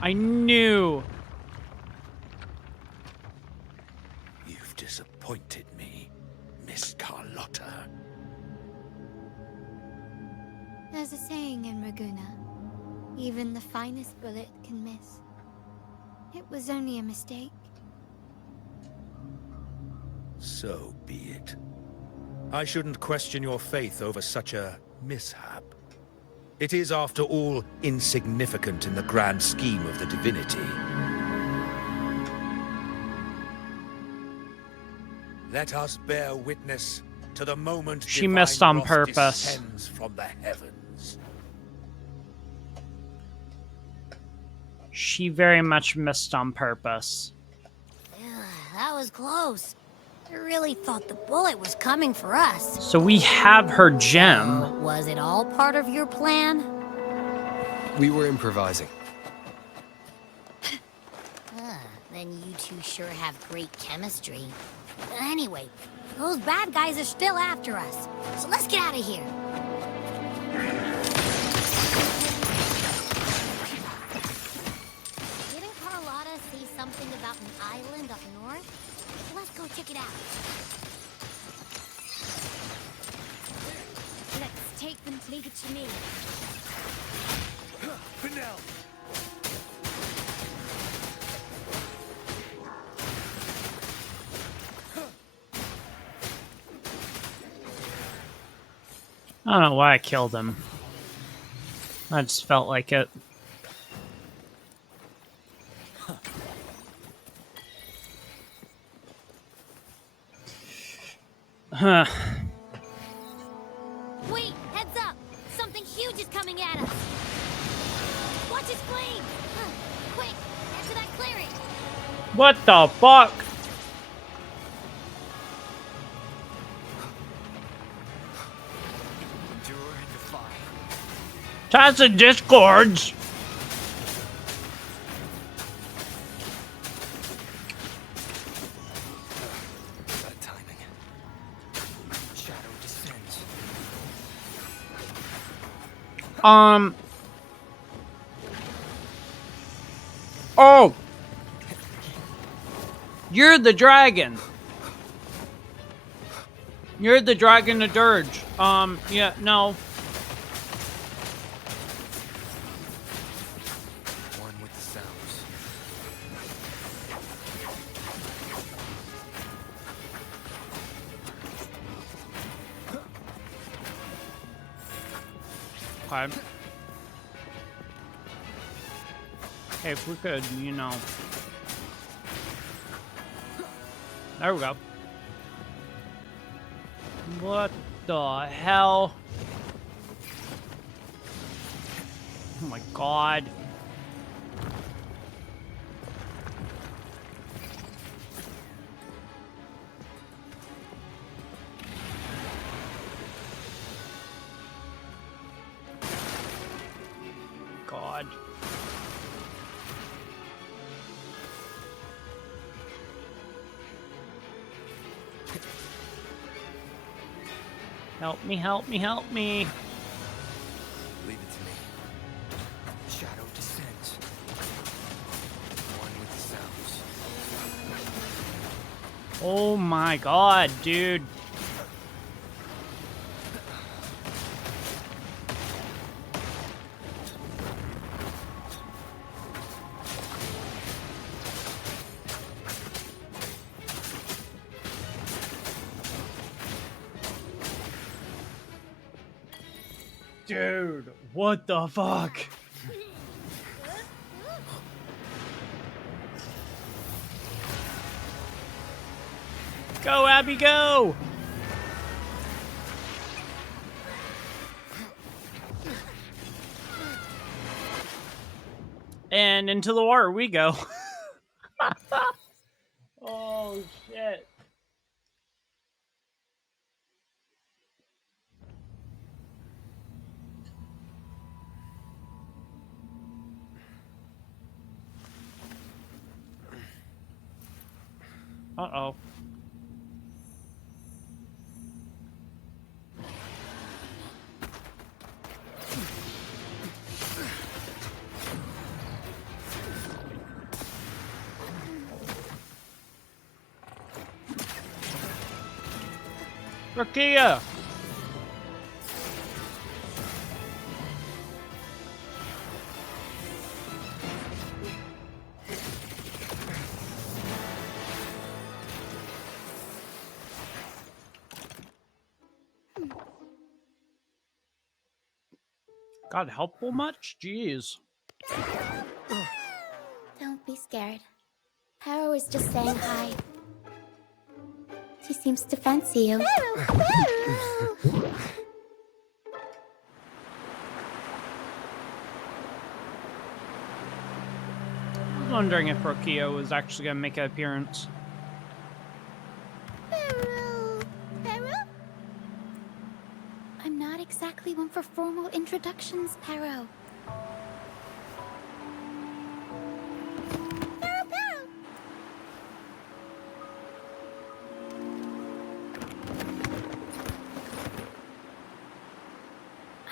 I knew. You've disappointed me, Miss Carlotta. There's a saying in Raguna. Even the finest bullet can miss. It was only a mistake. So be it. I shouldn't question your faith over such a mishap. It is, after all, insignificant in the grand scheme of the divinity. Let us bear witness to the moment She divine missed on wrath purpose. descends from the heavens. She very much missed on purpose. That was close. I really thought the bullet was coming for us. So we have her gem. Was it all part of your plan? We were improvising. Then you two sure have great chemistry. Anyway, those bad guys are still after us. So let's get out of here. Didn't Carlotta say something about an island up north? Let's go check it out. Let's take them to leave it to me. Fennel! I don't know why I killed him. I just felt like it. Huh. Wait, heads up! Something huge is coming at us! Watch his flame! Quick, head to that clearing! What the fuck? Endure and defy. That's a discords. Bad timing. Shadow descends. Oh! You're the dragon. You're the dragon of dirge. Yeah, no. One with the sounds. Okay. Hey, if we could, you know. There we go. What the hell? Oh my god. God. Help me, help me, help me. Leave it to me. Shadow descends. One with the sounds. Oh my god, dude. Dude, what the fuck? Go, Abby, go! And into the water we go. Oh, shit. Uh-oh. Rakia! God, helpful much? Jeez. Don't be scared. Harrow is just saying hi. She seems to fancy you. I was wondering if Rakia was actually going to make an appearance. Harrow? I'm not exactly one for formal introductions, Harrow.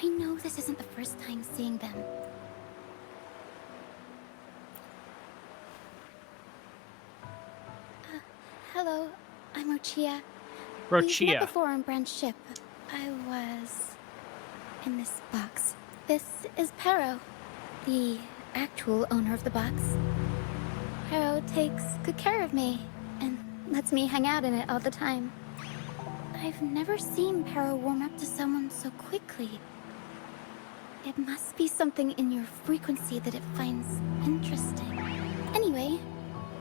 I know this isn't the first time seeing them. Hello, I'm Ochia. We've met Rochia. before on Brand's ship. I was in this box. This is Pero, the actual owner of the box. Pero takes good care of me and lets me hang out in it all the time. I've never seen Pero warm up to someone so quickly. It must be something in your frequency that it finds interesting. Anyway,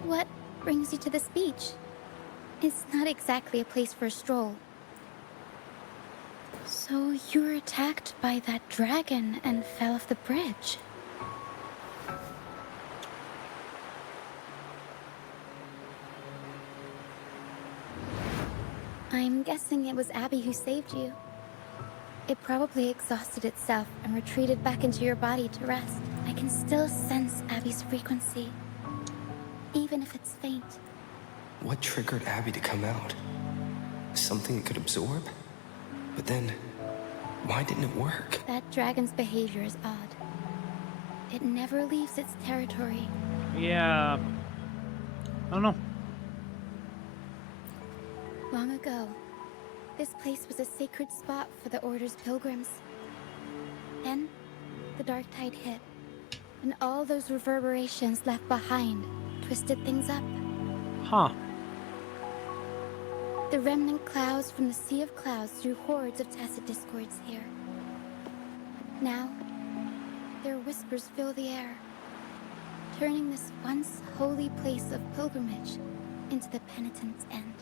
what brings you to this beach? It's not exactly a place for a stroll. So you were attacked by that dragon and fell off the bridge. I'm guessing it was Abby who saved you. It probably exhausted itself and retreated back into your body to rest. I can still sense Abby's frequency, even if it's faint. What triggered Abby to come out? Something it could absorb? But then, why didn't it work? That dragon's behavior is odd. It never leaves its territory. Yeah. I don't know. Long ago, this place was a sacred spot for the Order's pilgrims. Then, the dark tide hit, and all those reverberations left behind twisted things up. Huh. The remnant clouds from the Sea of Clouds drew hordes of tacit discords here. Now, their whispers fill the air, turning this once holy place of pilgrimage into the penitent's end.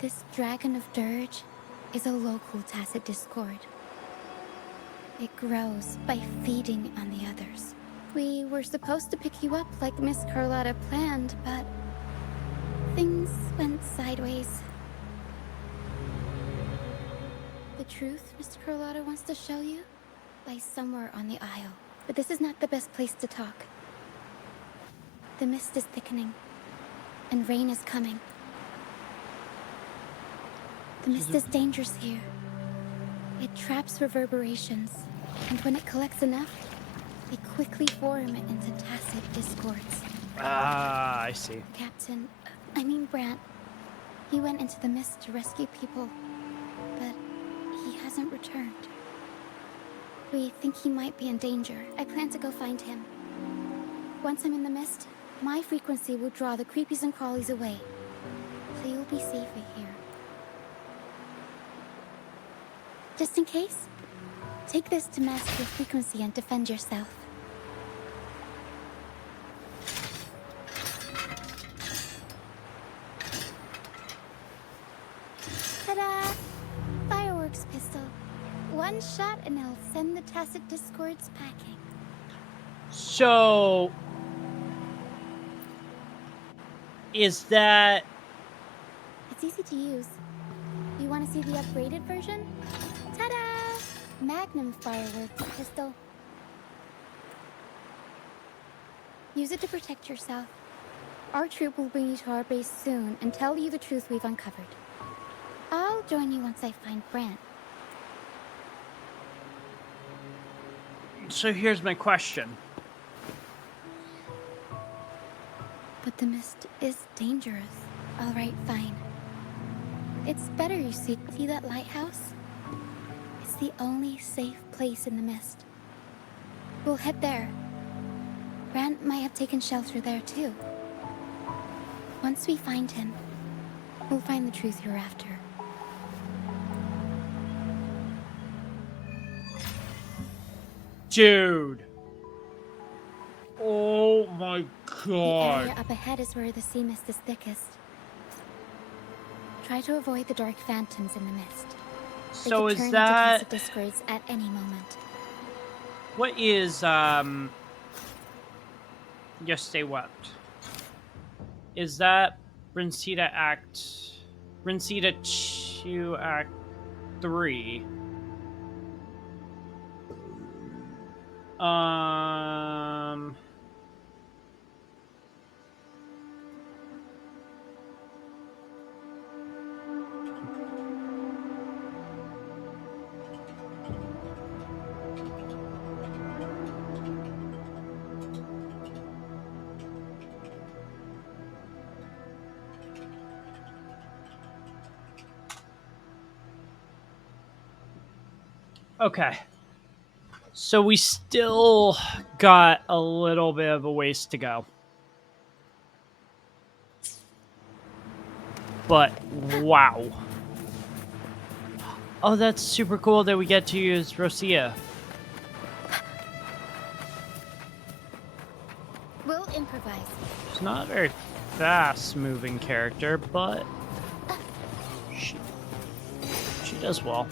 This Dragon of Dirge is a local tacit discord. It grows by feeding on the others. We were supposed to pick you up like Miss Carlotta planned, but things went sideways. The truth Mr. Carlotta wants to show you lies somewhere on the Isle, but this is not the best place to talk. The mist is thickening, and rain is coming. The mist is dangerous here. It traps reverberations, and when it collects enough, they quickly form into tacit discords. Ah, I see. Brant, he went into the mist to rescue people, but he hasn't returned. We think he might be in danger. I plan to go find him. Once I'm in the mist, my frequency will draw the creepies and crawlies away, so you'll be safer here. Just in case, take this to mask your frequency and defend yourself. Ta-da! Fireworks pistol. One shot and it'll send the tacit discords packing. So, is that... It's easy to use. You want to see the upgraded version? Ta-da! Magnum fireworks pistol. Use it to protect yourself. Our troop will bring you to our base soon and tell you the truth we've uncovered. I'll join you once I find Brant. So here's my question. But the mist is dangerous. All right, fine. It's better you see. See that lighthouse? It's the only safe place in the mist. We'll head there. Grant might have taken shelter there too. Once we find him, we'll find the truth you're after. Dude. Oh my The god. area up ahead is where the sea mist is thickest. Try to avoid the dark phantoms in the mist. They So could is turn into that tacit discords at any moment. what is Yesterday Wept? Is that Rinsita Act 2 Act 3? Um Okay. So we still got a little bit of a ways to go. But wow. Oh, that's super cool that we get to use Rosia. We'll improvise. She's not a very fast moving character, but she does well.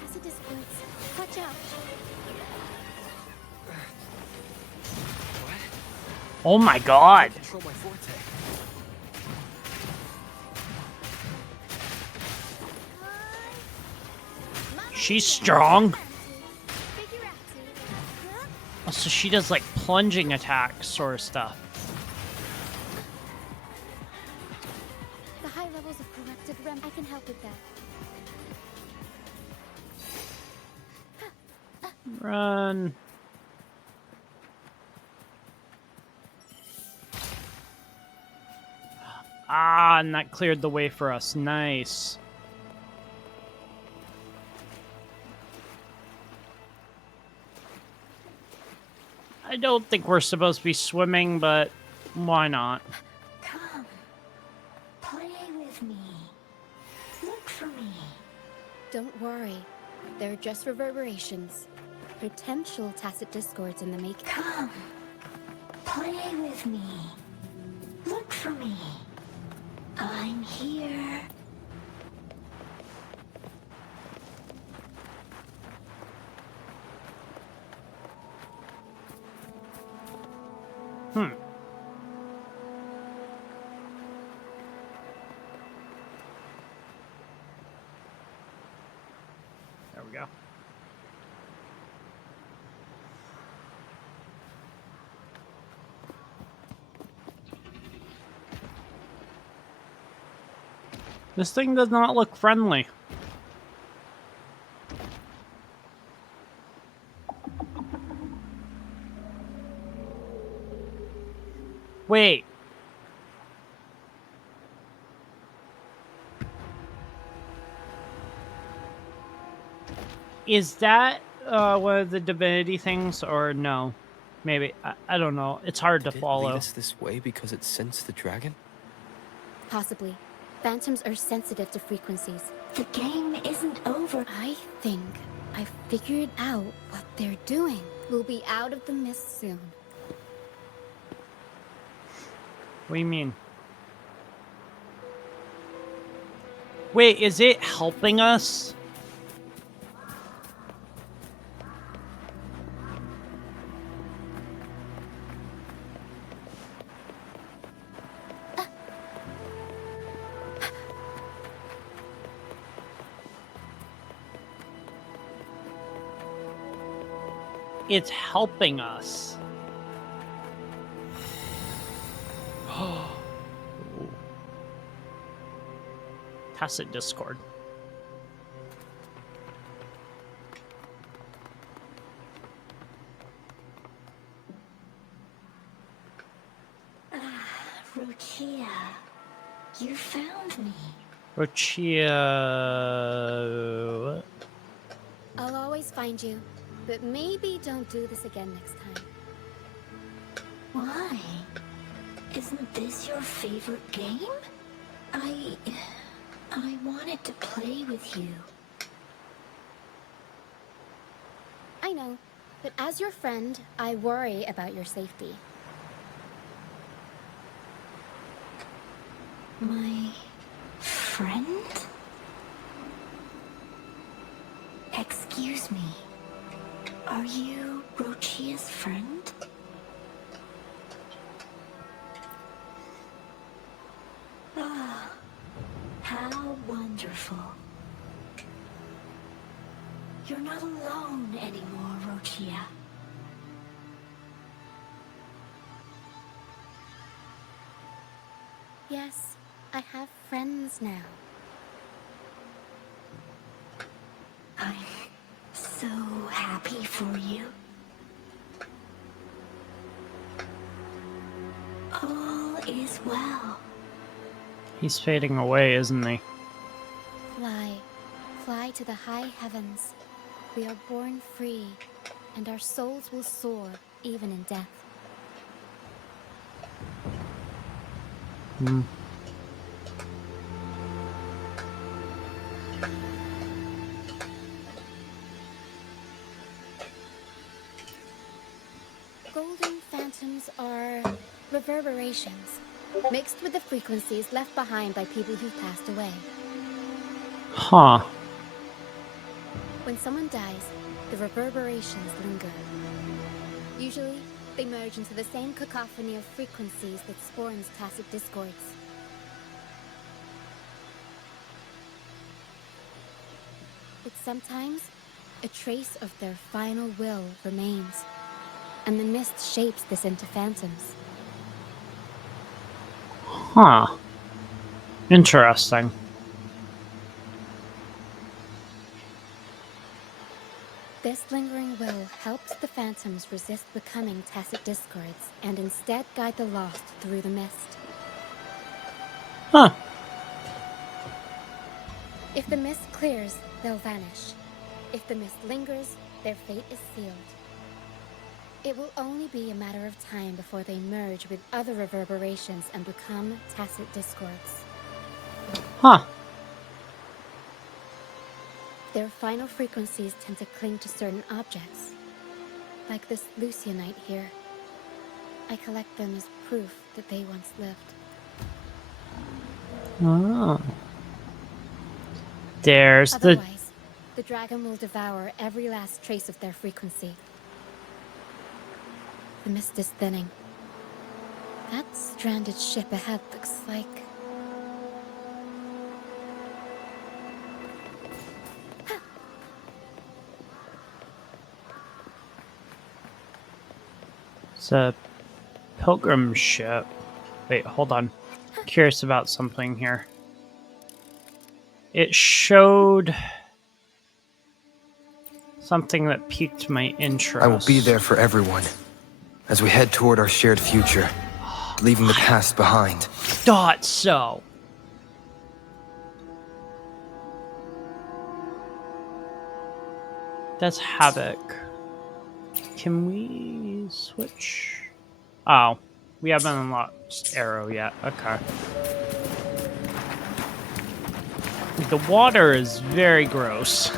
Tacit discords. Watch out. Oh my god. Control my forte. She's strong. Oh, so she does like plunging attacks sort of stuff. The high levels of corrupted rem. I can help with that. Run. Ah, and that cleared the way for us. Nice. I don't think we're supposed to be swimming, but why not? Come. Play with me. Look for me. Don't worry. They're just reverberations. Potential tacit discords in the making. Come. Play with me. Look for me. I'm here. Hmm. There we go. This thing does not look friendly. Wait. Is that one of the divinity things, or no? Maybe. I don't know. It's hard to Did it follow. lead us this way because it sensed the dragon? Possibly. Phantoms are sensitive to frequencies. The game isn't over. I think I figured out what they're doing. We'll be out of the mist soon. What do you mean? Wait, is it helping us? it's helping us. Tacit discord. Rochia, you found me. Rochia. What? I'll always find you, but maybe don't do this again next time. Why? Isn't this your favorite game? I wanted to play with you. I know, but as your friend, I worry about your safety. My friend? Excuse me. Are you Rochia's friend? Ah, how wonderful. You're not alone anymore, Rochia. Yes, I have friends now. I'm so happy for you. All is well. He's fading away, isn't he? Fly, fly to the high heavens. We are born free, and our souls will soar even in death. Hmm. Golden phantoms are reverberations, mixed with the frequencies left behind by people who've passed away. Huh. When someone dies, the reverberations linger. Usually, they merge into the same cacophony of frequencies that spawns tacit discords. But sometimes, a trace of their final will remains, and the mist shapes this into phantoms. Huh. Interesting. This lingering will helps the phantoms resist becoming tacit discords and instead guide the lost through the mist. Huh. If the mist clears, they'll vanish. If the mist lingers, their fate is sealed. It will only be a matter of time before they merge with other reverberations and become tacit discords. Huh. Their final frequencies tend to cling to certain objects, like this Lucianite here. I collect them as proof that they once lived. Oh. There's the... Otherwise, the dragon will devour every last trace of their frequency. The mist is thinning. That stranded ship ahead looks like... It's a pilgrim ship. Wait, hold on. Curious about something here. It showed something that piqued my interest. I will be there for everyone as we head toward our shared future, leaving the past behind. Thought so. That's Havoc. Can we switch? Oh, we haven't unlocked Arrow yet. Okay. The water is very gross.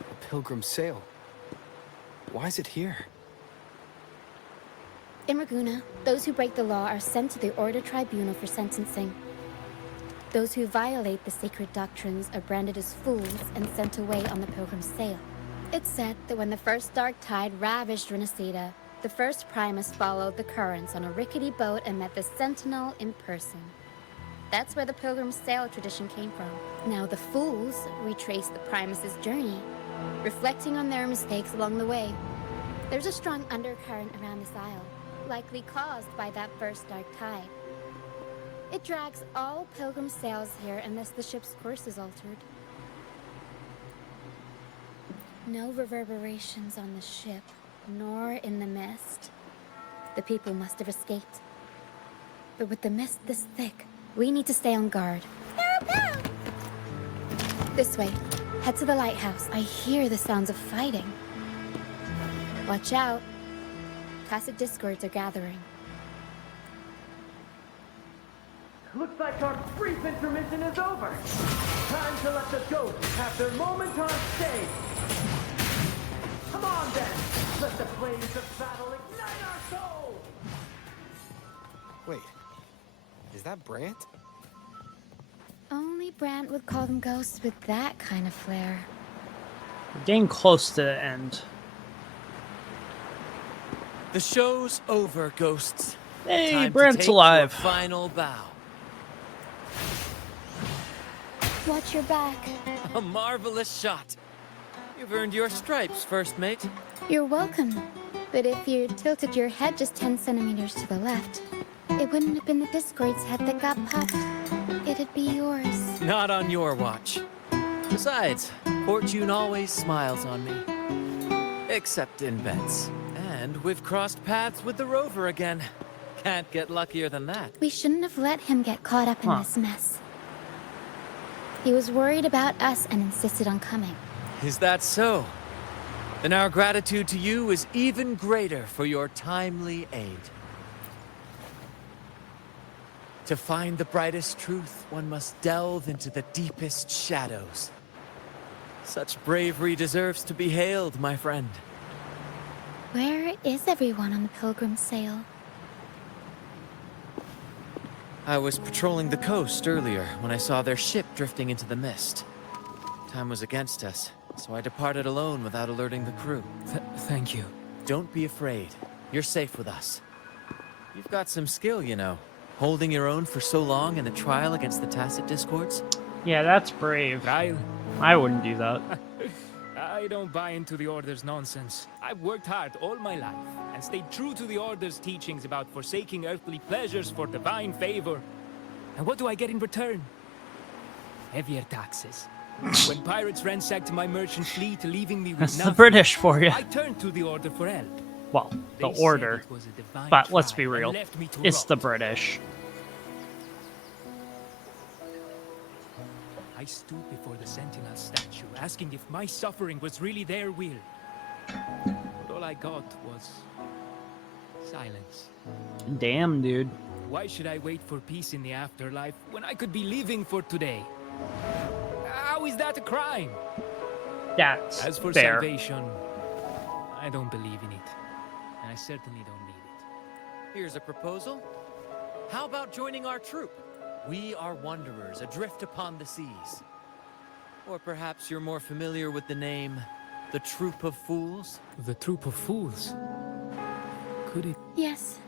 A pilgrim sail. Why is it here? In Ragunna, those who break the law are sent to the Order Tribunal for sentencing. Those who violate the sacred doctrines are branded as fools and sent away on the pilgrim's sail. It's said that when the first dark tide ravaged Renacida, the first Primus followed the currents on a rickety boat and met the Sentinel in person. That's where the pilgrim sail tradition came from. Now the fools retrace the Primus' journey, reflecting on their mistakes along the way. There's a strong undercurrent around this isle, likely caused by that first dark tide. It drags all pilgrim sails here unless the ship's course is altered. No reverberations on the ship, nor in the mist. The people must have escaped. But with the mist this thick, we need to stay on guard. This way. Head to the lighthouse. I hear the sounds of fighting. Watch out. Tacit discords are gathering. Looks like our brief intermission is over. Time to let the ghosts have their moment on stage. Come on then, let the flames of battle ignite our souls. Wait, is that Brant? Only Brant would call them ghosts with that kind of flair. We're getting close to the end. The show's over, ghosts. Hey, Time Brant's to take alive. Your final bow. Watch your back. A marvelous shot. You've earned your stripes, first mate. You're welcome. But if you tilted your head just 10 centimeters to the left, it wouldn't have been the Discord's head that got popped. It'd be yours. Not on your watch. Besides, fortune always smiles on me. Except in bets. And we've crossed paths with the rover again. Can't get luckier than that. We shouldn't have let him get caught up in this mess. He was worried about us and insisted on coming. Is that so? Then our gratitude to you is even greater for your timely aid. To find the brightest truth, one must delve into the deepest shadows. Such bravery deserves to be hailed, my friend. Where is everyone on the pilgrim sail? I was patrolling the coast earlier when I saw their ship drifting into the mist. Time was against us, so I departed alone without alerting the crew. Thank you. Don't be afraid. You're safe with us. You've got some skill, you know. Holding your own for so long in a trial against the Tacit Discords? Yeah, that's brave. Trial? I wouldn't do that. I don't buy into the Order's nonsense. I've worked hard all my life and stayed true to the Order's teachings about forsaking earthly pleasures for divine favor. And what do I get in return? Heavier taxes. When pirates ransacked my merchant fleet, leaving me with That's nothing, the British for you. I turned to the Order for help. Well, the They said Order. it was a divine But let's be trial and real. left me to It's rot. the British. I stood before the Sentinel statue, asking if my suffering was really their will. But all I got was silence. Damn, dude. Why should I wait for peace in the afterlife when I could be living for today? How is that a crime? That's As for fair. salvation, I don't believe in it. And I certainly don't need it. Here's a proposal. How about joining our troop? We are wanderers adrift upon the seas. Or perhaps you're more familiar with the name, the Troop of Fools? The troop of fools? Could it... Yes,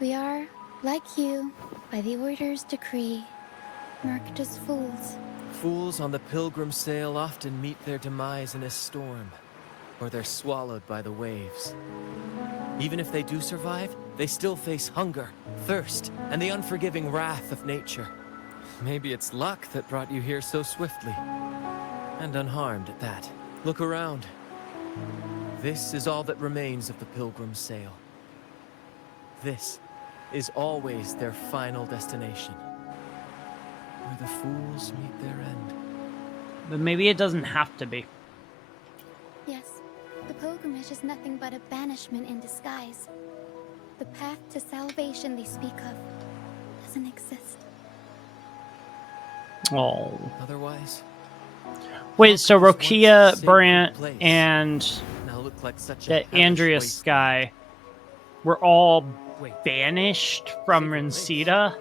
we are, like you, by the Order's decree, marked as fools. Fools on the pilgrim sail often meet their demise in a storm, or they're swallowed by the waves. Even if they do survive, they still face hunger, thirst, and the unforgiving wrath of nature. Maybe it's luck that brought you here so swiftly. And unharmed at that. Look around. This is all that remains of the pilgrim sail. This is always their final destination. Where the fools meet their end. But maybe it doesn't have to be. Yes, the pilgrimage is nothing but a banishment in disguise. The path to salvation they speak of doesn't exist. Oh. Otherwise, Wait, so Once a Rokia, sacred Brant, place, and now look like such a the hellish Andreas waste. guy were all Wait, banished from Sacred place. Reseda?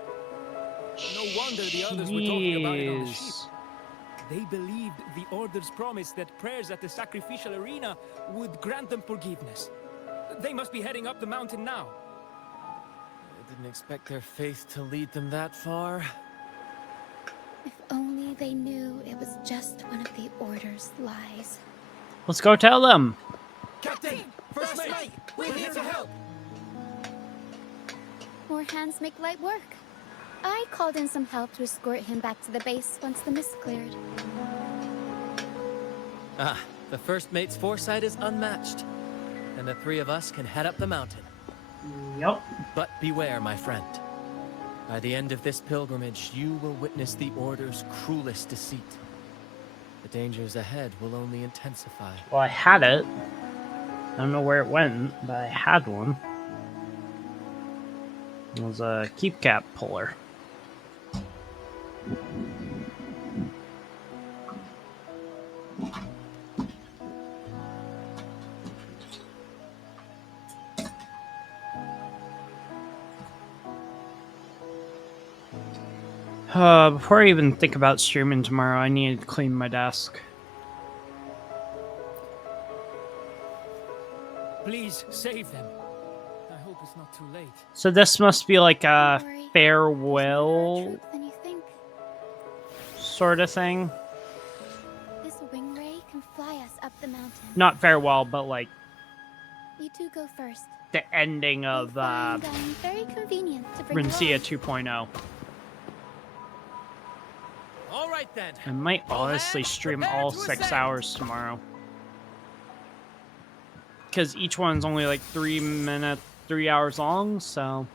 no wonder the others were talking about it on the ship. Jeez. They believed the Order's promise that prayers at the sacrificial arena would grant them forgiveness. They must be heading up the mountain now. I didn't expect their faith to lead them that far. only they knew it was just one of the Order's lies. Let's go tell them. Captain! First mate! We're here to help! More hands make light work. I called in some help to escort him back to the base once the mist cleared. Ah, the first mate's foresight is unmatched. And the three of us can head up the mountain. Yep. But beware, my friend. By the end of this pilgrimage, you will witness the Order's cruelest deceit. The dangers ahead will only intensify. Well, I had it. I don't know where it went, but I had one. It was a keep cap puller. Before I even think about streaming tomorrow, I need to clean my desk. Please save them. I hope it's not too late. So this must be like a Don't worry, there's more farewell troop than you think. sort of thing. This wing ray can fly us up the mountain. Not farewell, but like You two go first. the ending You'll of find, very convenient to bring Rincia along. 2.0. All right then. I might All honestly hands, stream prepare all to 6 ascend. hours tomorrow. Because each one's only like 3 hours long, so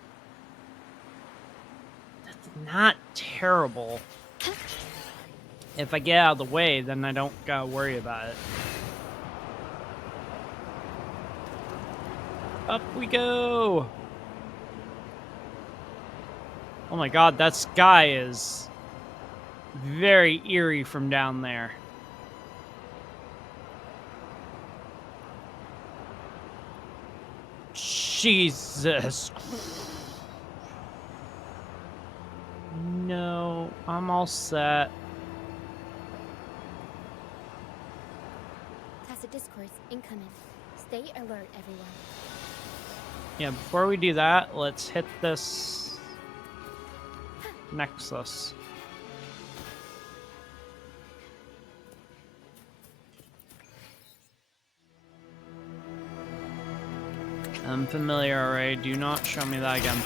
that's not terrible. If I get out of the way, then I don't gotta worry about it. Up we go! Oh my god, that sky is very eerie from down there. Jesus. No, I'm all set. Tacit discords incoming. Stay alert, everyone. Yeah, before we do that, let's hit this nexus. I'm familiar already. Do not show me that again.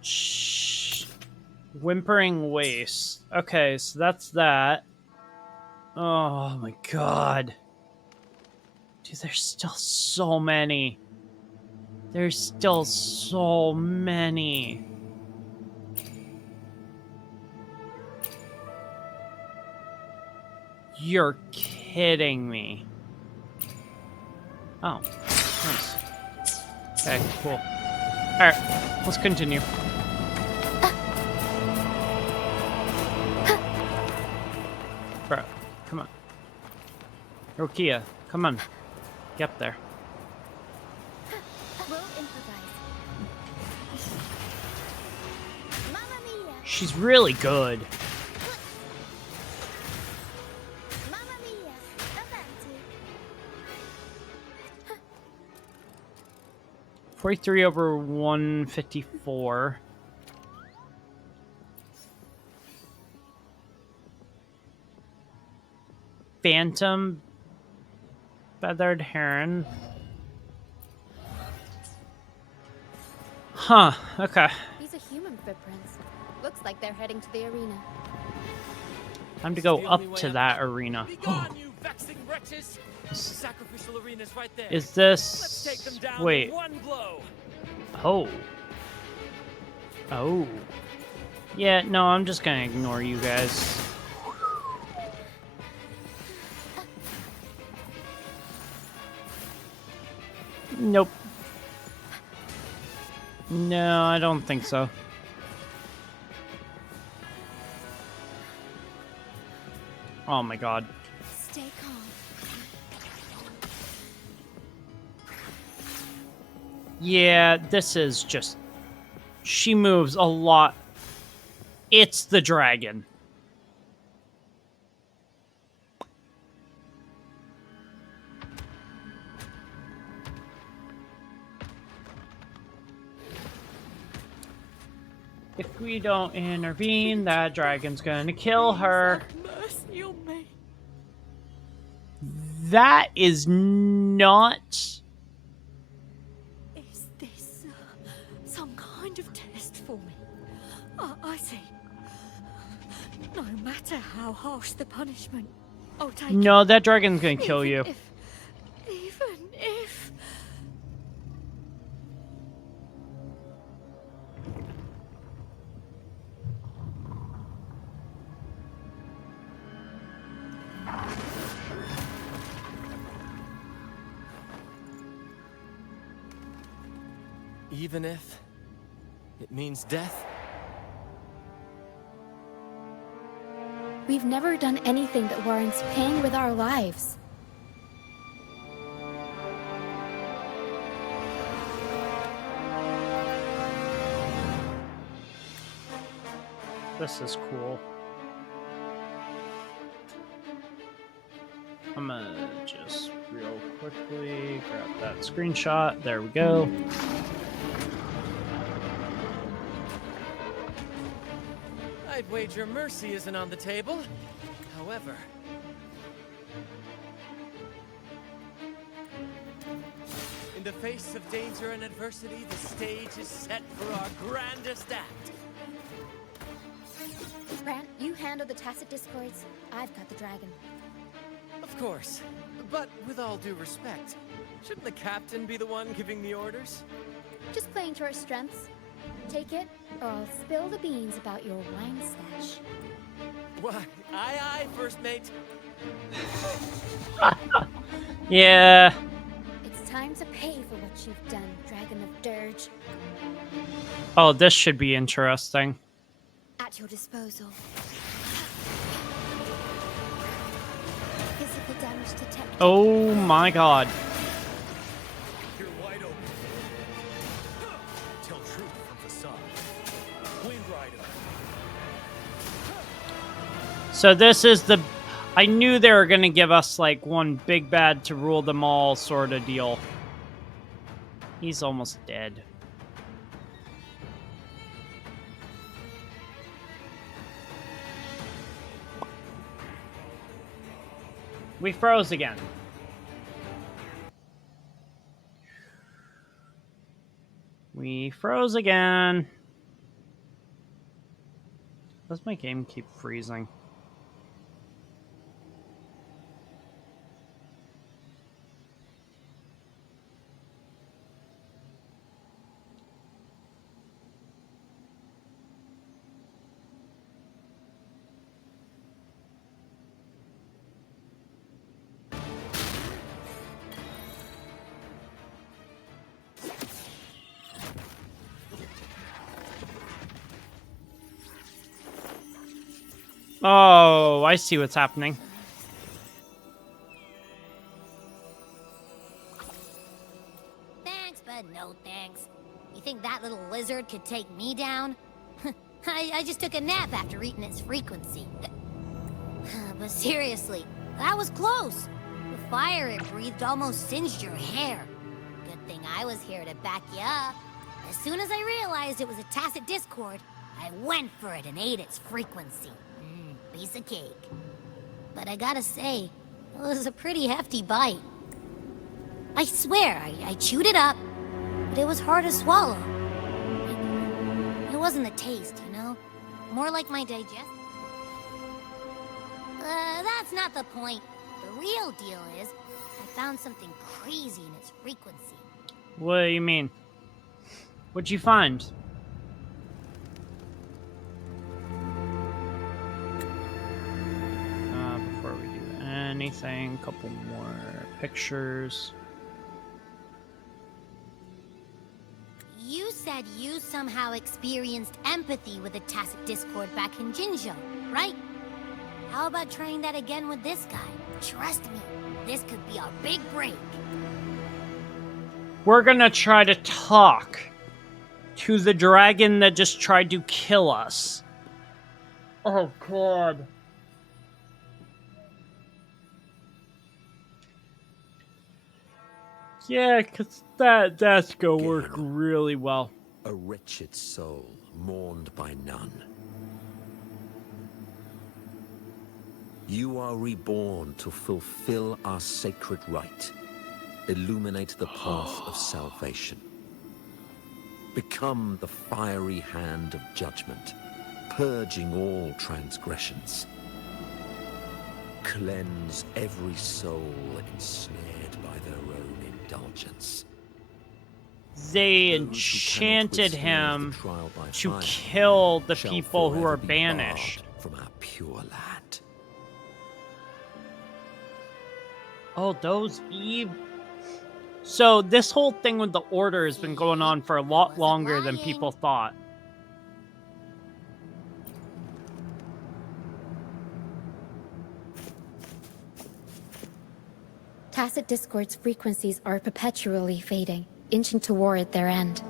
Shh. Whimpering Waste. Okay, so that's that. Oh my god. Dude, there's still so many. There's still so many. You're kidding me. Oh, nice. Okay, cool. Alright, let's continue. Bro, come on. Rokia, come on. Get up there. We'll improvise. Mamma mia! She's really good. Mamma mia! Avanti! 43 over 154. Phantom Feathered Heron. Huh, okay. These are human footprints. Looks like they're heading to the arena. Time to This is go the up only way to up. that arena. Be gone, you vexing wretches! Sacrificial arena's right there. Is Let's take them this... down Wait. with one blow. Oh. Oh. Yeah, no, I'm just gonna ignore you guys. Nope. No, I don't think so. Oh my god. Stay calm. Yeah, this is just... She moves a lot. It's the dragon. If we don't intervene, that dragon's gonna kill her. Mercy on me. That is not... Is this some kind of test for me? I see. No matter how harsh the punishment, I'll take it. No, that dragon's gonna kill you. Even if... Even if it means death? We've never done anything that warrants paying with our lives. This is cool. I'm gonna just real quickly grab that screenshot. There we go. I'd wager mercy isn't on the table. However... in the face of danger and adversity, the stage is set for our grandest act. Brant, you handle the tacit discords. I've got the dragon. Of course. But with all due respect, shouldn't the captain be the one giving the orders? Just playing to our strengths. Take it, or I'll spill the beans about your wine stash. Why, aye, first mate. Yeah. It's time to pay for what you've done, Dragon of Dirge. Oh, this should be interesting. At your disposal. Physical damage detected. Oh my god. You're wide open. Tell truth from facade. Wind Rider. So this is the... I knew they were gonna give us like one big bad to rule them all sort of deal. He's almost dead. We froze again. We froze again. Does my game keep freezing? Oh, I see what's happening. Thanks, but no thanks. You think that little lizard could take me down? I just took a nap after eating its frequency. But seriously, that was close. The fire it breathed almost singed your hair. Good thing I was here to back you up. As soon as I realized it was a tacit discord, I went for it and ate its frequency. Piece of cake. But I gotta say, it was a pretty hefty bite. I swear, I chewed it up, but it was hard to swallow. It wasn't the taste, you know? More like my digestion. That's not the point. The real deal is, I found something crazy in its frequency. What do you mean? What'd you find? Before we do anything, couple more pictures. You said you somehow experienced empathy with the tacit discord back in Jinzhou, right? How about trying that again with this guy? Trust me, this could be our big break. We're gonna try to talk to the dragon that just tried to kill us. Oh, God. Yeah, because that's gonna work really well. A wretched soul mourned by none. You are reborn to fulfill our sacred rite, illuminate the path of salvation. Become the fiery hand of judgment, purging all transgressions. Cleanse every soul ensnared by their own indulgence. They Those who cannot enchanted withstand the him trial by to fire kill the shall people who forever are be banished. barred from our pure land. Oh, those So this whole thing with the Order has been going on for a lot longer than people thought. Tacit Discord's frequencies are perpetually fading, inching toward their end.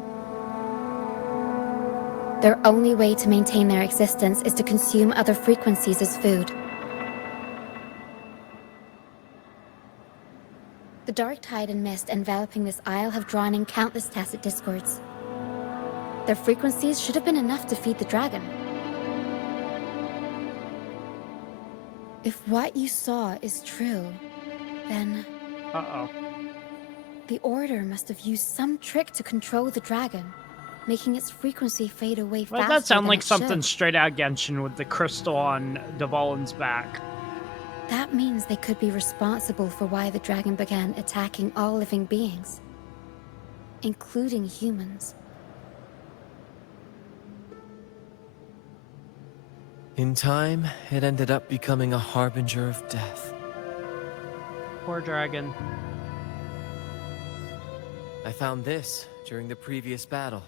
Their only way to maintain their existence is to consume other frequencies as food. The dark tide and mist enveloping this isle have drawn in countless Tacit Discords. Their frequencies should have been enough to feed the dragon. If what you saw is true, then... Uh-oh. The Order must have used some trick to control the dragon, making its frequency fade away faster Well, that sounds than like it something should. straight out of Genshin with the crystal on Dvalin's back. That means they could be responsible for why the dragon began attacking all living beings, including humans. In time, it ended up becoming a harbinger of death. Poor dragon. I found this during the previous battle.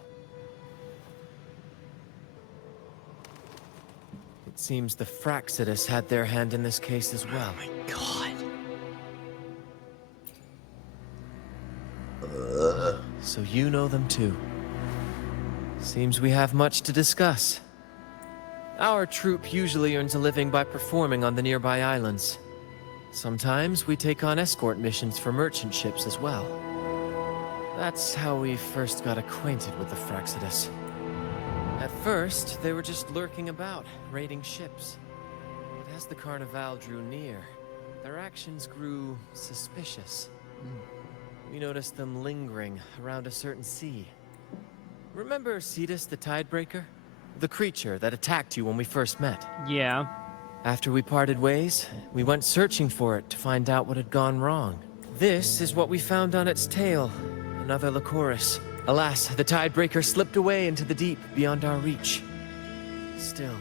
It seems the Fraxidus had their hand in this case as well. Oh my god. So you know them too. Seems we have much to discuss. Our troop usually earns a living by performing on the nearby islands. Sometimes we take on escort missions for merchant ships as well. That's how we first got acquainted with the Fraxidus. At first, they were just lurking about, raiding ships. But as the Carnival drew near, their actions grew suspicious. We noticed them lingering around a certain sea. Remember Cetus the Tidebreaker? The creature that attacked you when we first met? Yeah. After we parted ways, we went searching for it to find out what had gone wrong. This is what we found on its tail. Another Lycoris. Alas, the Tidebreaker slipped away into the deep beyond our reach. Still,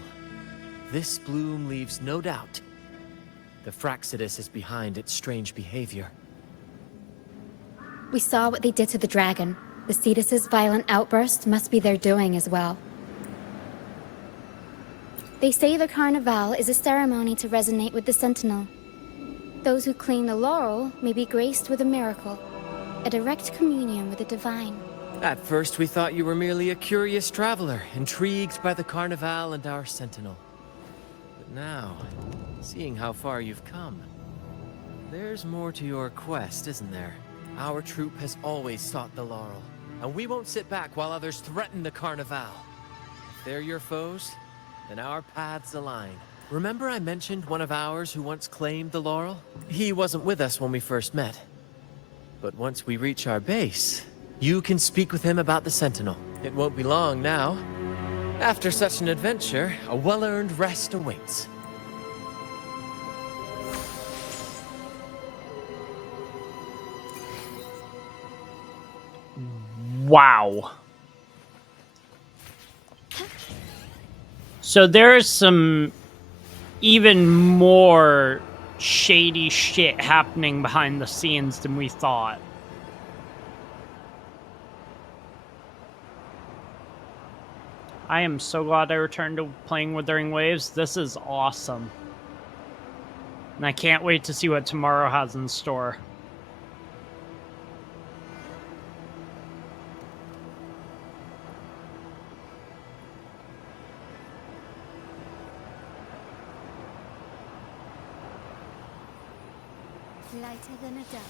this bloom leaves no doubt. The Fraxidus is behind its strange behavior. We saw what they did to the dragon. The Cetus's violent outburst must be their doing as well. They say the Carnival is a ceremony to resonate with the Sentinel. Those who claim the laurel may be graced with a miracle, a direct communion with the divine. At first, we thought you were merely a curious traveler, intrigued by the Carnival and our Sentinel. But now, seeing how far you've come, there's more to your quest, isn't there? Our troop has always sought the laurel, and we won't sit back while others threaten the Carnival. If they're your foes, then our paths align. Remember I mentioned one of ours who once claimed the laurel? He wasn't with us when we first met. But once we reach our base, you can speak with him about the Sentinel. It won't be long now. After such an adventure, a well-earned rest awaits. Wow. So there's some even more shady shit happening behind the scenes than we thought. I am so glad I returned to playing Withering Waves. This is awesome. And I can't wait to see what tomorrow has in store. Lighter than a dove.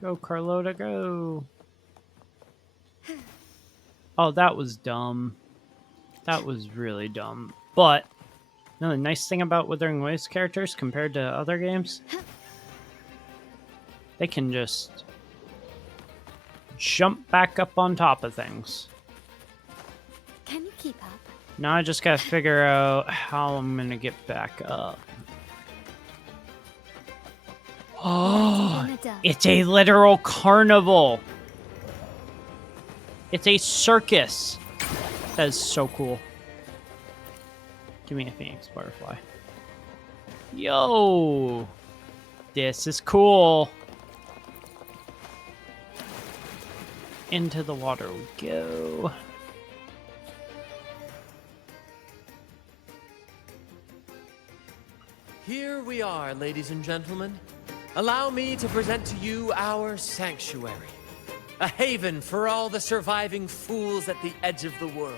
Go, Carlota, go. Oh, that was dumb. That was really dumb. But, you know, the nice thing about Wuthering Waves characters compared to other games, they can just jump back up on top of things. Can you keep up? Now I just gotta figure out how I'm gonna get back up. Oh, it's a literal carnival. It's a circus. That is so cool. Give me a Phoenix Butterfly. Yo! This is cool. Into the water we go. Here we are, ladies and gentlemen. Allow me to present to you our sanctuary. A haven for all the surviving fools at the edge of the world.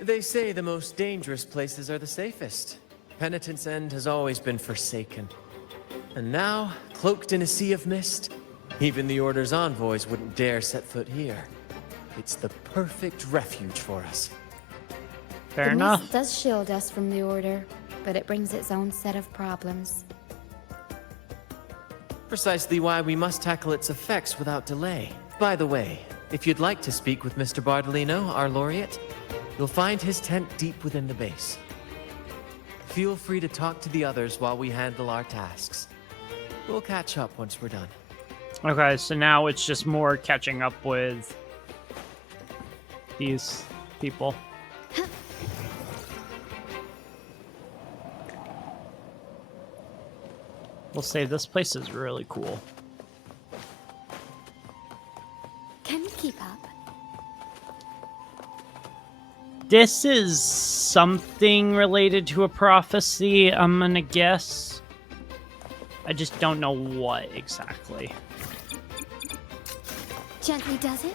They say the most dangerous places are the safest. Penitent's End has always been forsaken. And now, cloaked in a sea of mist, even the Order's envoys wouldn't dare set foot here. It's the perfect refuge for us. Fair The enough. mist does shield us from the Order, but it brings its own set of problems. Precisely why we must tackle its effects without delay. By the way, if you'd like to speak with Mr. Bardolino, our laureate, you'll find his tent deep within the base. Feel free to talk to the others while we handle our tasks. We'll catch up once we're done. Okay, so now it's just more catching up with these people. We'll say this place is really cool. Can you keep up? This is something related to a prophecy, I'm gonna guess. I just don't know what exactly. Gently does it?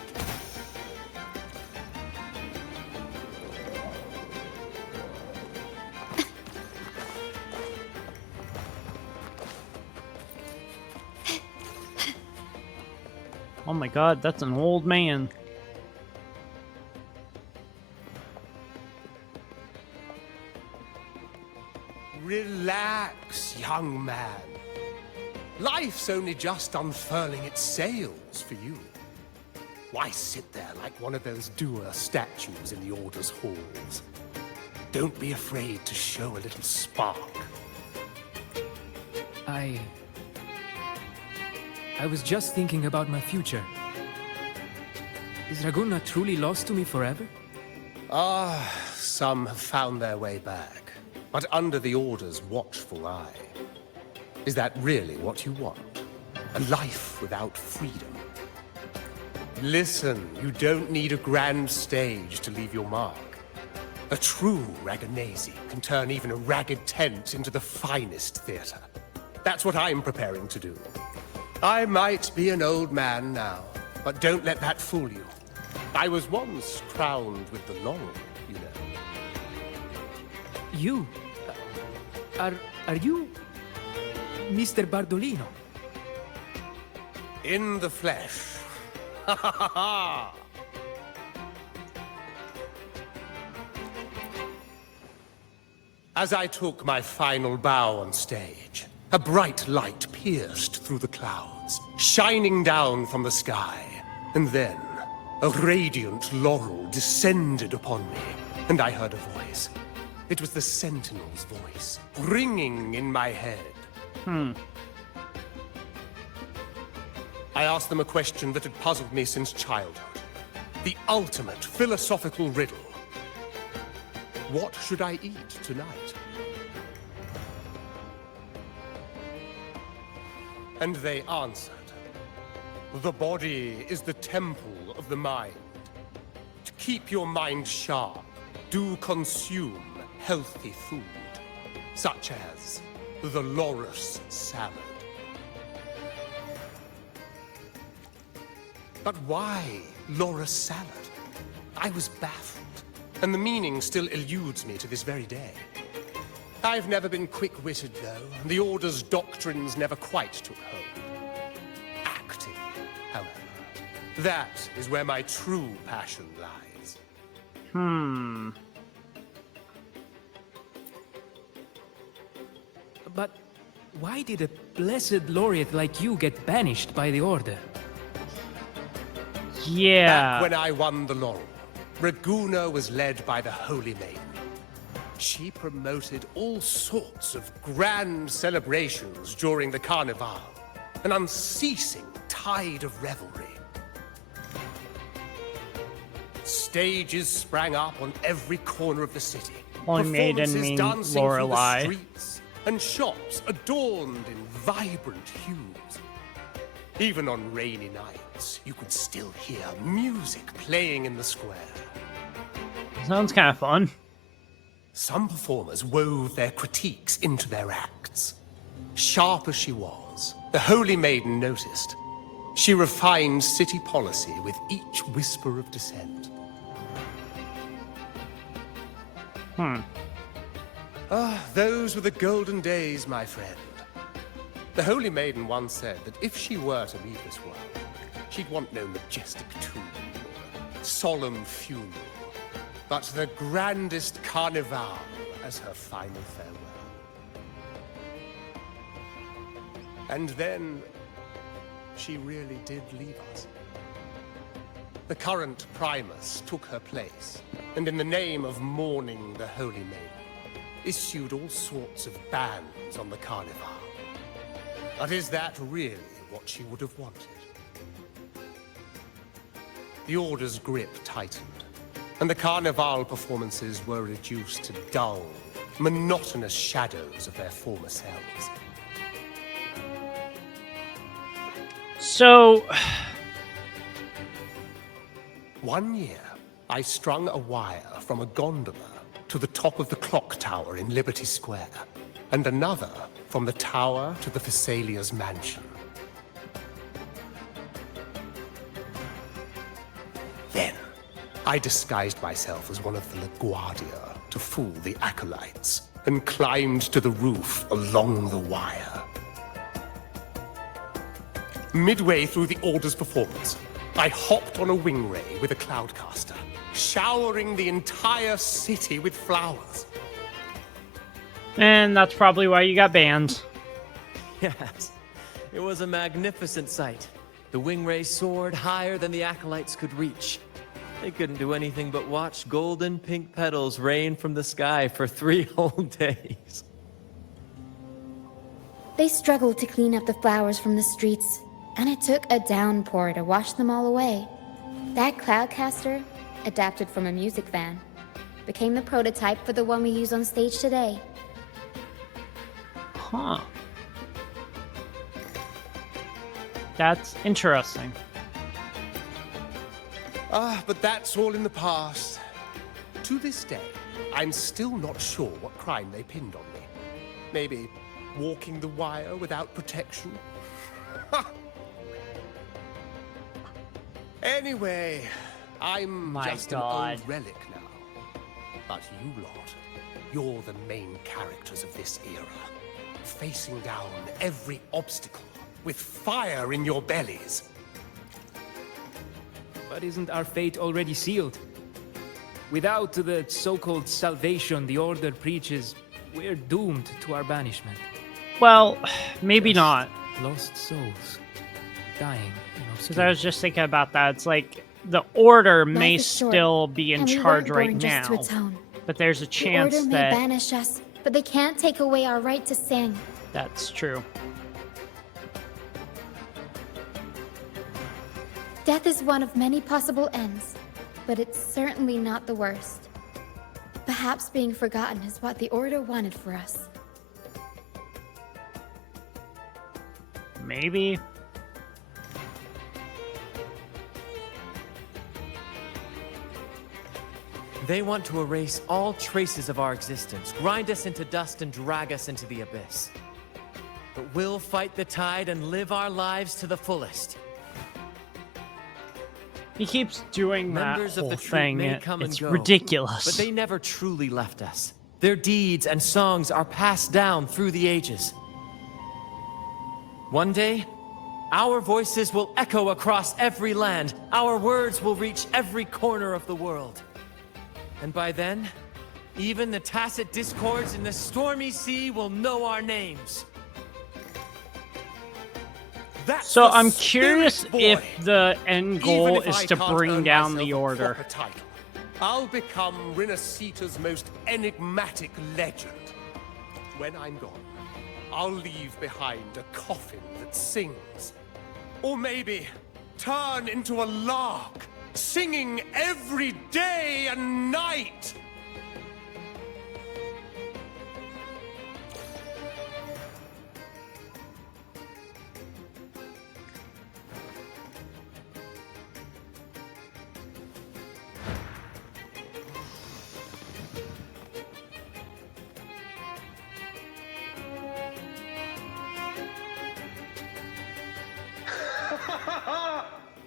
Oh my god, that's an old man. Relax, young man. Life's only just unfurling its sails for you. Why sit there like one of those dour statues in the Order's halls? Don't be afraid to show a little spark. I was just thinking about my future. Is Raguna truly lost to me forever? Ah, some have found their way back, but under the Order's watchful eye. Is that really what you want? A life without freedom? Listen, you don't need a grand stage to leave your mark. A true Raganese can turn even a ragged tent into the finest theater. That's what I'm preparing to do. I might be an old man now, but don't let that fool you. I was once crowned with the laurel, you know. You? Are you Mr. Bardolino? In the flesh. Ha ha ha ha! As I took my final bow on stage, a bright light pierced through the clouds, shining down from the sky. And then, a radiant laurel descended upon me, and I heard a voice. It was the Sentinel's voice, ringing in my head. I asked them a question that had puzzled me since childhood. The ultimate philosophical riddle. What should I eat tonight? And they answered. The body is the temple of the mind. To keep your mind sharp, do consume healthy food, such as the loris salad. But why loris salad? I was baffled, and the meaning still eludes me to this very day. I've never been quick-witted, though. The Order's doctrines never quite took hold. Acting, however, that is where my true passion lies. But why did a blessed laureate like you get banished by the Order? Yeah. Back when I won the laurel, Raguna was led by the Holy Maiden. She promoted all sorts of grand celebrations during the Carnival, an unceasing tide of revelry. Stages sprang up on every corner of the city. Holy Maiden Performances mean dancing through the Lorelei. streets, and shops adorned in vibrant hues. Even on rainy nights, you could still hear music playing in the square. Sounds kind of fun. Some performers wove their critiques into their acts. Sharp as she was, the Holy Maiden noticed. She refined city policy with each whisper of dissent. Those were the golden days, my friend. The Holy Maiden once said that if she were to leave this world, she'd want no majestic tomb or solemn funeral, but the grandest carnival as her final farewell. And then, she really did leave us. The current Primus took her place, and in the name of mourning the Holy Maiden, issued all sorts of bans on the carnival. But is that really what she would have wanted? The Order's grip tightened, and the Carnival performances were reduced to dull, monotonous shadows of their former selves. So, One year, I strung a wire from a gondola to the top of the clock tower in Liberty Square, and another from the tower to the Thessalia's mansion. Then, I disguised myself as one of the LaGuardia to fool the acolytes, and climbed to the roof along the wire. Midway through the Order's performance, I hopped on a wing ray with a cloudcaster, showering the entire city with flowers. and that's probably why you got banned. Yes, it was a magnificent sight. The wingray soared higher than the acolytes could reach. They couldn't do anything but watch golden pink petals rain from the sky for 3 whole days. They struggled to clean up the flowers from the streets, and it took a downpour to wash them all away. That cloudcaster, adapted from a music van, became the prototype for the one we use on stage today. Huh. That's interesting. But that's all in the past. To this day, I'm still not sure what crime they pinned on me. Maybe walking the wire without protection? Anyway, I'm My just God. an old relic now. But you lot, you're the main characters of this era. Facing down every obstacle with fire in your bellies. But isn't our fate already sealed? Without the so-called salvation the Order preaches, we're doomed to our banishment. Well, maybe Just not. Lost souls, dying in Because I was obscurity. just thinking about that. It's like the Order may Life is short, still be in and we charge weren't right born just now, to atone. but there's a The chance Order may that banish us, but they can't take away our right to sing. that's true. Death is one of many possible ends, but it's certainly not the worst. Perhaps being forgotten is what the Order wanted for us. Maybe. They want to erase all traces of our existence, grind us into dust and drag us into the abyss. But we'll fight the tide and live our lives to the fullest. He keeps doing that Members of whole the troop thing. may come and It's go, ridiculous. but they never truly left us. Their deeds and songs are passed down through the ages. One day, our voices will echo across every land. Our words will reach every corner of the world. And by then, even the tacit discords in the stormy sea will know our names. That's So the I'm spirit, curious boy. if the end goal Even if is I to can't bring earn down myself the a order. proper title, I'll become Rinasita's most enigmatic legend. When I'm gone, I'll leave behind a coffin that sings. Or maybe turn into a lark, singing every day and night.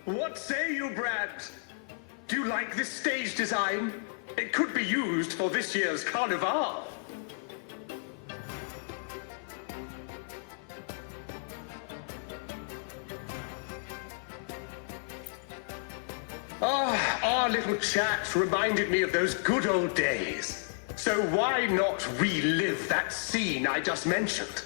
What say you, Brad? Do you like this stage design? It could be used for this year's carnival. Our little chat reminded me of those good old days. So why not relive that scene I just mentioned?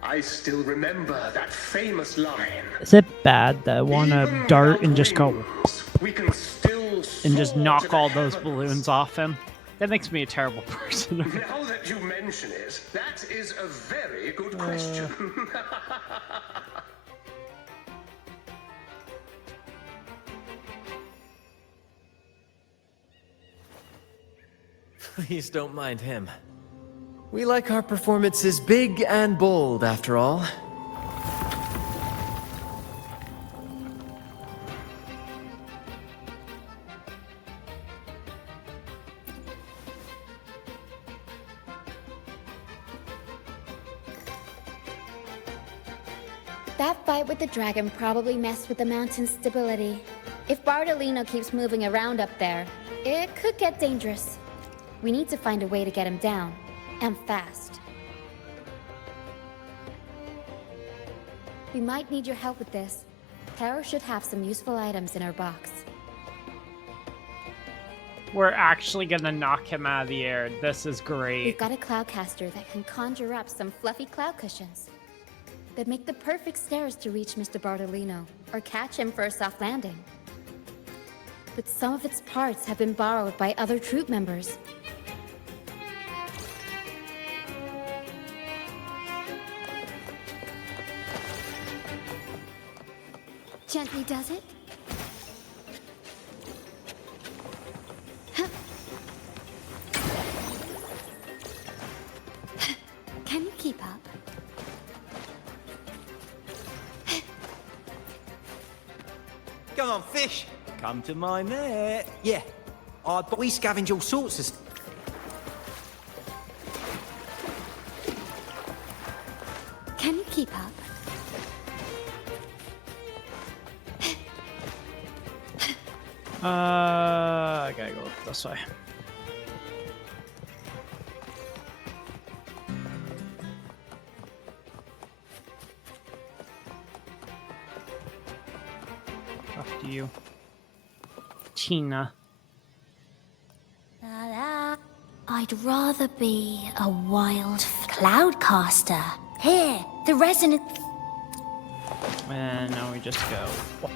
I still remember that famous line. Is it bad that I want to Even dart and without just go wings, we can still and just soar knock to the all those heavens. balloons off him? That makes me a terrible person. Now that you mention it, that is a very good question. Please don't mind him. We like our performances big and bold, after all. That fight with the dragon probably messed with the mountain's stability. If Bardolino keeps moving around up there, it could get dangerous. We need to find a way to get him down, and fast. We might need your help with this. Taro should have some useful items in her box. We're actually gonna knock him out of the air. This is We've great. got a cloudcaster that can conjure up some fluffy cloud cushions. They'd make the perfect stairs to reach Mr. Bardolino, or catch him for a soft landing. But some of its parts have been borrowed by other troop members. Gently does it. Can you keep up? Come on, fish. Come to my net. Yeah. We scavenge all sorts of... Can you keep up? I gotta go this way. After you, Tina. I'd rather be a wild cloudcaster. Here, the resonant... And now we just go. Whoop.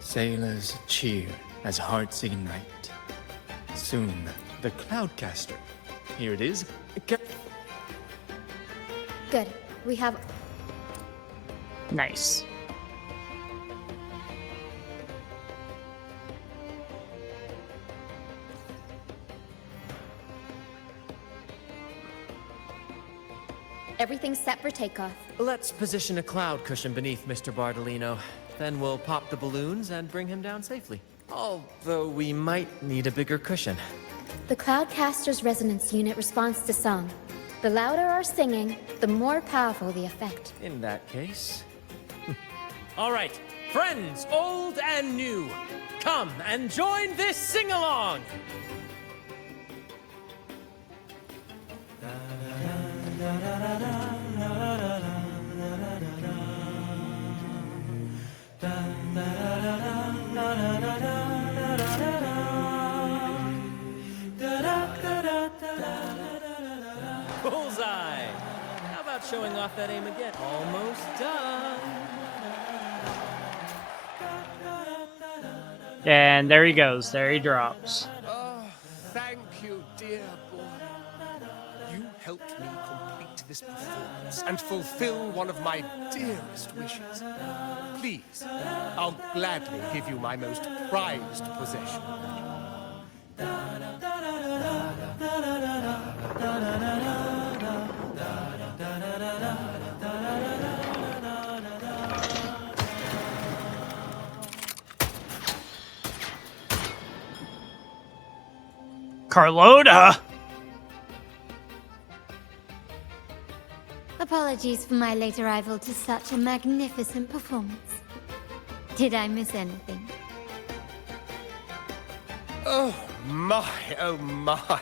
Sailors cheer as hearts ignite. Soon, the Cloudcaster. Here it is. Good. We have... Nice. Everything's set for takeoff. Let's position a cloud cushion beneath Mr. Bardolino. Then we'll pop the balloons and bring him down safely. Although we might need a bigger cushion. The Cloudcaster's resonance unit responds to song. The louder our singing, the more powerful the effect. In that case... All right, Friends, old and new, come and join this sing-along! Bullseye! How about showing off that aim again? Almost done. And there he goes. There he drops. Oh, thank you, dear boy. You helped me complete this performance and fulfill one of my dearest wishes. Please, I'll gladly give you my most prized possession. Carlota! Apologies for my late arrival to such a magnificent performance. Did I miss anything? Oh my, oh my.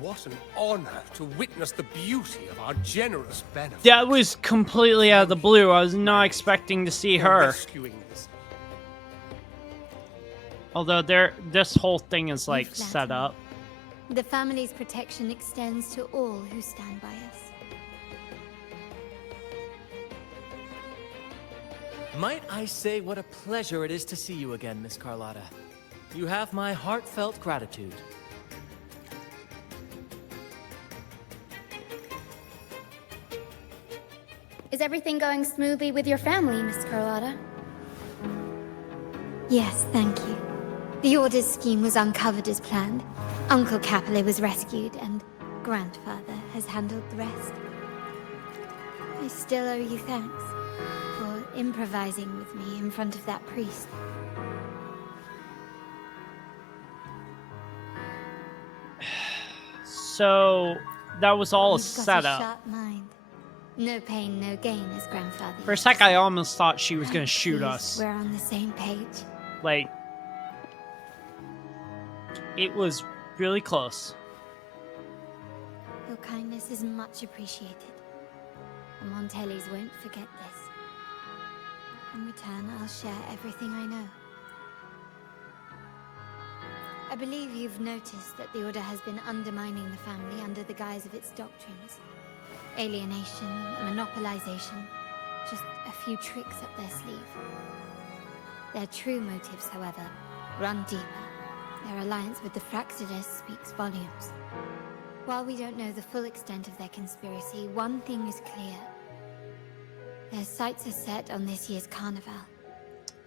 What an honor to witness the beauty of our generous benefit. That was completely out of the blue. I was not expecting to see her. Rescuing this. Although this whole thing is like set up. The family's protection extends to all who stand by us. Might I say what a pleasure it is to see you again, Miss Carlotta. You have my heartfelt gratitude. Is everything going smoothly with your family, Miss Carlotta? Yes, thank you. The Order's scheme was uncovered as planned. Uncle Capilet was rescued, and Grandfather has handled the rest. I still owe you thanks for improvising with me in front of that priest. So that was all a You've got a setup. sharp mind. No pain, no gain, as Grandfather. For a sec, I almost thought she was gonna shoot Please, us. We're on the same page. Like, it was really close. Your kindness is much appreciated. The Montellis won't forget this. In return, I'll share everything I know. I believe you've noticed that the Order has been undermining the family under the guise of its doctrines. Alienation, monopolization, just a few tricks up their sleeve. Their true motives, however, run deeper. Their alliance with the Fraxidus speaks volumes. While we don't know the full extent of their conspiracy, one thing is clear. Their sights are set on this year's carnival.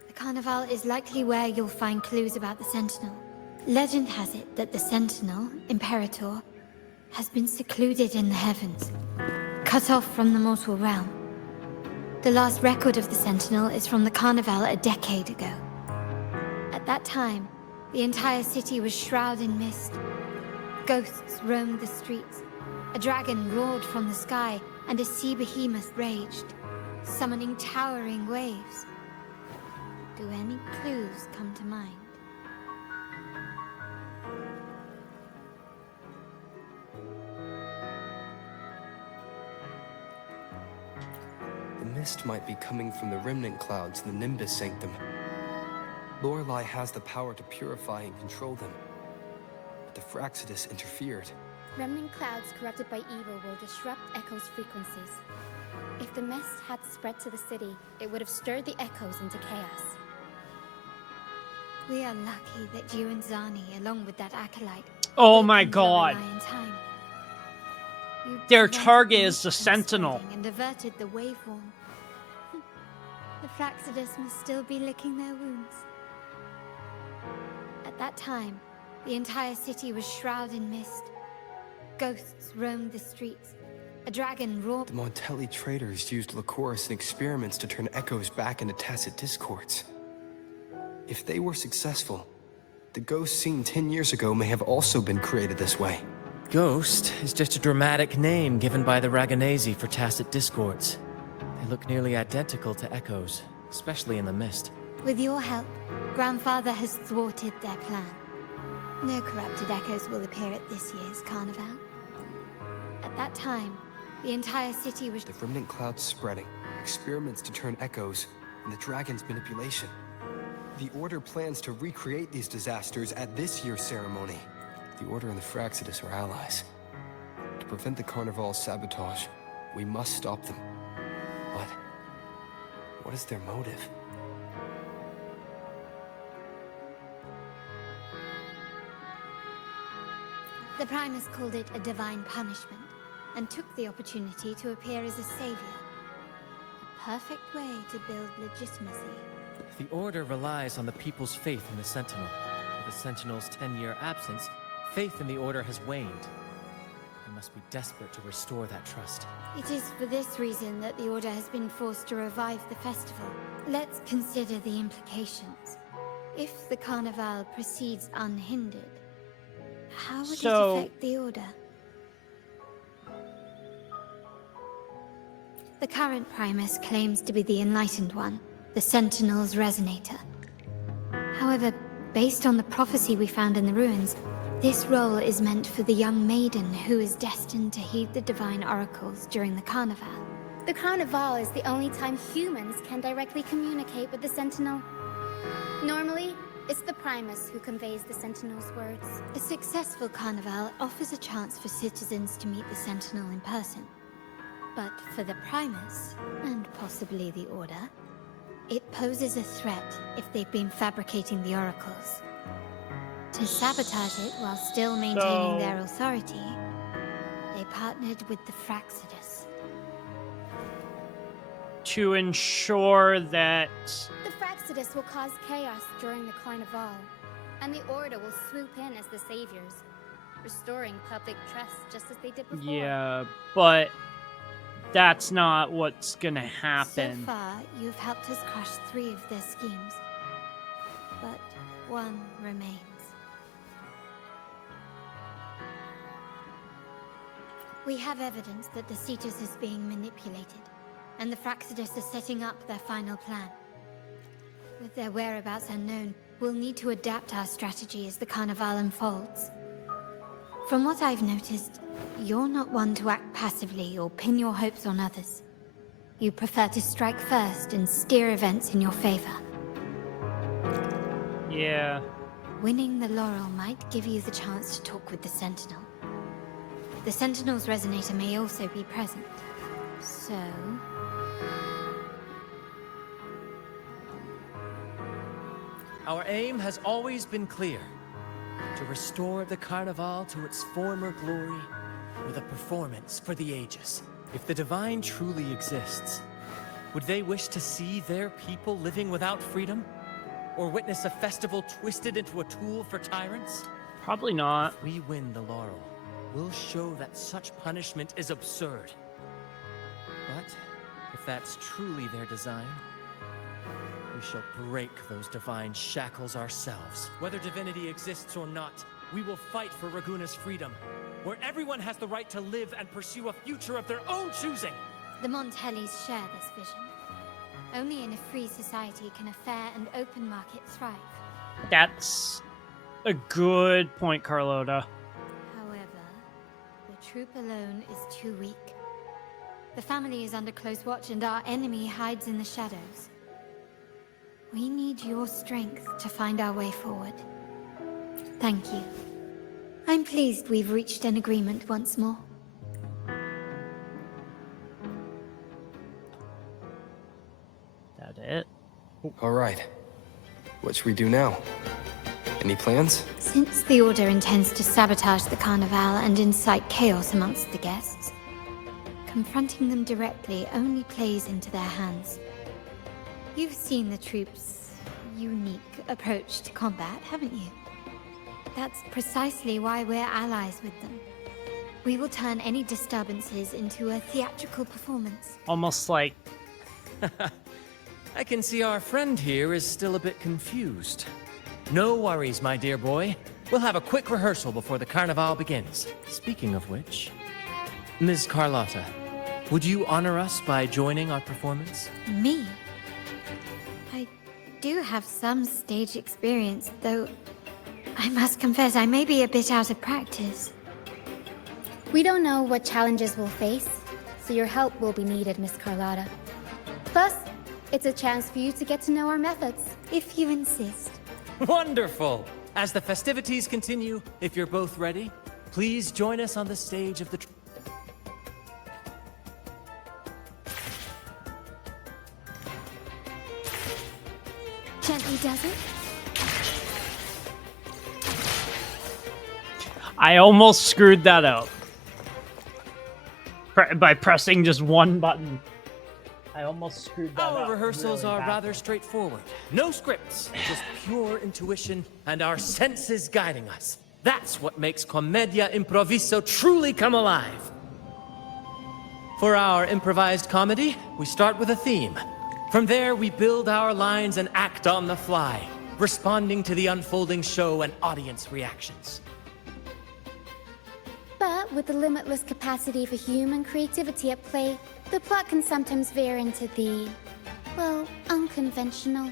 The carnival is likely where you'll find clues about the Sentinel. Legend has it that the Sentinel, Imperator, has been secluded in the heavens, cut off from the mortal realm. The last record of the Sentinel is from the carnival a decade ago. At that time, the entire city was shrouded in mist. Ghosts roamed the streets. A dragon roared from the sky, and a sea behemoth raged, summoning towering waves. Do any clues come to mind? The mist might be coming from the remnant clouds in the Nimbus Sanctum. Lorelei has the power to purify and control them. But the Fraxidus interfered. Remnant clouds corrupted by evil will disrupt Echo's frequencies. If the mist had spread to the city, it would have stirred the Echoes into chaos. We are lucky that you and Zani, along with that acolyte, Oh my opened god. Lorelei in time. You Their prevented target the is the mist from Sentinel. spreading and averted the waveform. The Fraxidus must still be licking their wounds. At that time, the entire city was shrouded in mist. Ghosts roamed the streets. A dragon roared. The Montelli traders used Lycoris in experiments to turn Echoes back into tacit discords. If they were successful, the ghost seen 10 years ago may have also been created this way. Ghost is just a dramatic name given by the Raganazi for tacit discords. They look nearly identical to Echoes. especially in the mist. With your help, Grandfather has thwarted their plan. No corrupted echoes will appear at this year's carnival. At that time, the entire city was... The remnant clouds spreading, experiments to turn echoes, and the dragon's manipulation. The Order plans to recreate these disasters at this year's ceremony. The Order and the Fraxidus are allies. To prevent the Carnival's sabotage, we must stop them. But what is their motive? The Primus called it a divine punishment, and took the opportunity to appear as a savior. A perfect way to build legitimacy. The Order relies on the people's faith in the Sentinel. With the Sentinel's 10-year absence, faith in the Order has waned. They must be desperate to restore that trust. It is for this reason that the Order has been forced to revive the festival. Let's consider the implications. If the Carnival proceeds unhindered, how would it affect the Order? The current Primus claims to be the Enlightened One, the Sentinel's Resonator. However, based on the prophecy we found in the ruins, this role is meant for the young maiden who is destined to heed the divine oracles during the Carnival. The Carnival is the only time humans can directly communicate with the Sentinel. Normally, it's the Primus who conveys the Sentinel's words. A successful Carnival offers a chance for citizens to meet the Sentinel in person. But for the Primus, and possibly the Order, it poses a threat if they've been fabricating the oracles. To sabotage it while still maintaining their authority, they partnered with the Fraxidus. To ensure that... The Fraxidus will cause chaos during the Carnival, and the Order will swoop in as the saviors, restoring public trust just as they did before. Yeah, but that's not what's gonna happen. So far, you've helped us crush 3 of their schemes, but one remains. We have evidence that the Cetus is being manipulated, and the Fraxidus are setting up their final plan. With their whereabouts unknown, we'll need to adapt our strategy as the Carnival unfolds. From what I've noticed, you're not one to act passively or pin your hopes on others. You prefer to strike first and steer events in your favor. Yeah. Winning the laurel might give you the chance to talk with the Sentinel. The Sentinel's Resonator may also be present, so... Our aim has always been clear. To restore the Carnival to its former glory with a performance for the ages. If the Divine truly exists, would they wish to see their people living without freedom? Or witness a festival twisted into a tool for tyrants? Probably not. If we win the laurel, we'll show that such punishment is absurd. But if that's truly their design, we shall break those divine shackles ourselves. Whether divinity exists or not, we will fight for Raguna's freedom, where everyone has the right to live and pursue a future of their own choosing. The Montellis share this vision. Only in a free society can a fair and open market thrive. That's a good point, Carlota. However, the troop alone is too weak. The family is under close watch and our enemy hides in the shadows. We need your strength to find our way forward. Thank you. I'm pleased we've reached an agreement once more. That it? All right. What should we do now? Any plans? Since the Order intends to sabotage the Carnival and incite chaos amongst the guests, confronting them directly only plays into their hands. You've seen the troops' unique approach to combat, haven't you? That's precisely why we're allies with them. We will turn any disturbances into a theatrical performance. Almost like... I can see our friend here is still a bit confused. No worries, my dear boy. We'll have a quick rehearsal before the Carnival begins. Speaking of which, Ms. Carlotta, would you honor us by joining our performance? Me? I do have some stage experience, though I must confess I may be a bit out of practice. We don't know what challenges we'll face, so your help will be needed, Miss Carlotta. Plus, it's a chance for you to get to know our methods. If you insist. Wonderful! As the festivities continue, if you're both ready, please join us on the stage of the... Gently does it? I almost screwed that up. By pressing just one button. I almost screwed that up. Our rehearsals really are badly. rather straightforward. No scripts, just pure intuition and our senses guiding us. That's what makes Commedia Improviso truly come alive. For our improvised comedy, we start with a theme. From there, we build our lines and act on the fly, responding to the unfolding show and audience reactions. But with the limitless capacity for human creativity at play, the plot can sometimes veer into the, well, unconventional.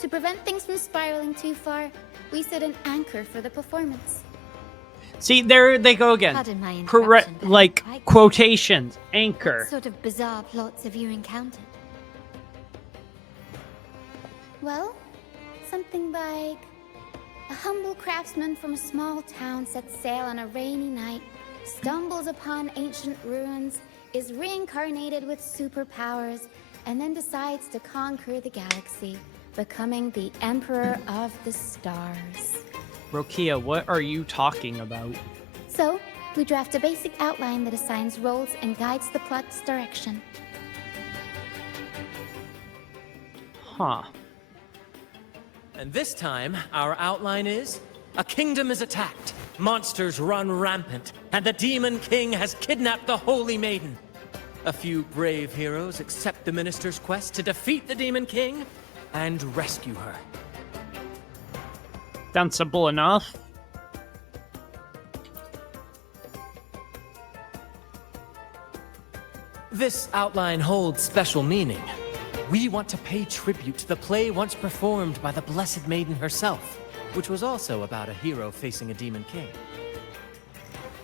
To prevent things from spiraling too far, we set an anchor for the performance. See, there they go again. Pardon my interruption, but like I- quotations, anchor. What sort of bizarre plots have you encountered? Well, something like a humble craftsman from a small town sets sail on a rainy night, stumbles upon ancient ruins, is reincarnated with superpowers, and then decides to conquer the galaxy, becoming the Emperor of the Stars. Rokia, what are you talking about? So, we draft a basic outline that assigns roles and guides the plot's direction. Huh. And this time, our outline is... a kingdom is attacked, monsters run rampant, and the Demon King has kidnapped the Holy Maiden. A few brave heroes accept the Minister's quest to defeat the Demon King and rescue her. Sounds simple enough. This outline holds special meaning. We want to pay tribute to the play once performed by the Blessed Maiden herself, which was also about a hero facing a Demon King.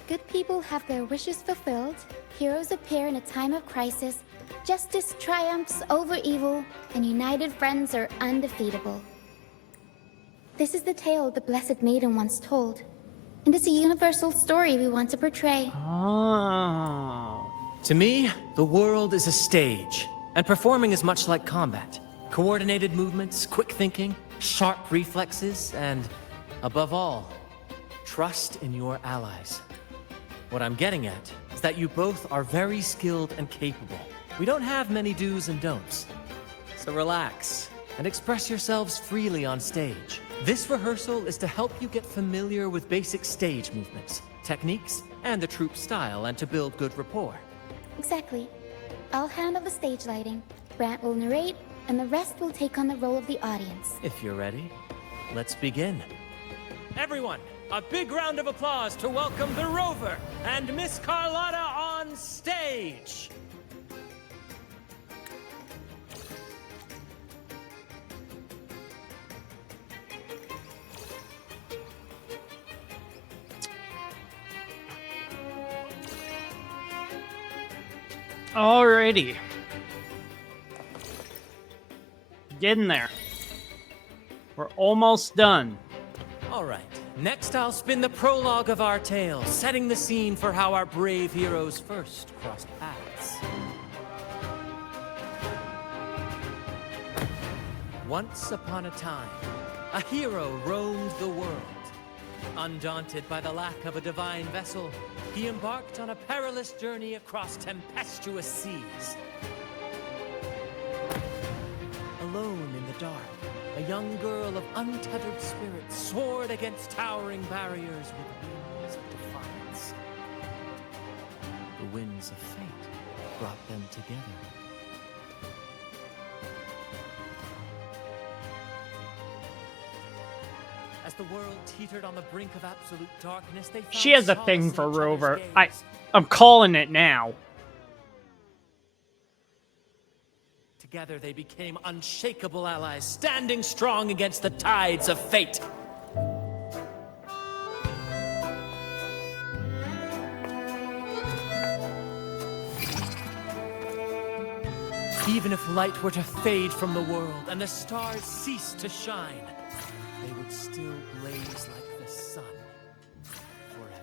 Good people have their wishes fulfilled, heroes appear in a time of crisis, justice triumphs over evil, and united friends are undefeatable. This is the tale the Blessed Maiden once told, and it's a universal story we want to portray. Oh. To me, the world is a stage, and performing is much like combat. Coordinated movements, quick thinking, sharp reflexes, and, above all, trust in your allies. What I'm getting at is that you both are very skilled and capable. We don't have many do's and don'ts. So relax, and express yourselves freely on stage. This rehearsal is to help you get familiar with basic stage movements, techniques, and the troupe style, and to build good rapport. Exactly. I'll handle the stage lighting, Brant will narrate, and the rest will take on the role of the audience. If you're ready, let's begin. Everyone, a big round of applause to welcome the Rover and Miss Carlotta on stage! Alrighty. Getting there. We're almost done. All right, next I'll spin the prologue of our tale, setting the scene for how our brave heroes first crossed paths. Once upon a time, a hero roamed the world. Undaunted by the lack of a divine vessel, he embarked on a perilous journey across tempestuous seas. Alone in the dark, a young girl of untethered spirit soared against towering barriers with wings of defiance. The winds of fate brought them together. As the world teetered on the brink of absolute darkness, they found She has a solace thing in for each other's Rover. gaze. I'm calling it now. Together they became unshakable allies, standing strong against the tides of fate. Even if light were to fade from the world and the stars cease to shine, they would still blaze like the sun forever.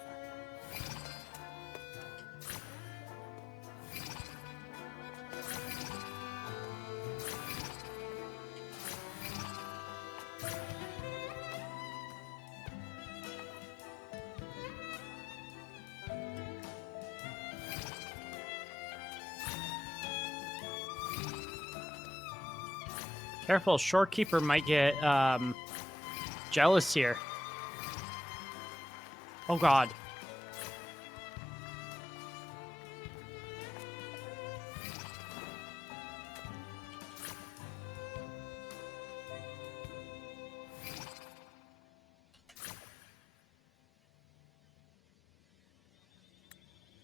Careful, Shorekeeper might get jealous here. Oh god.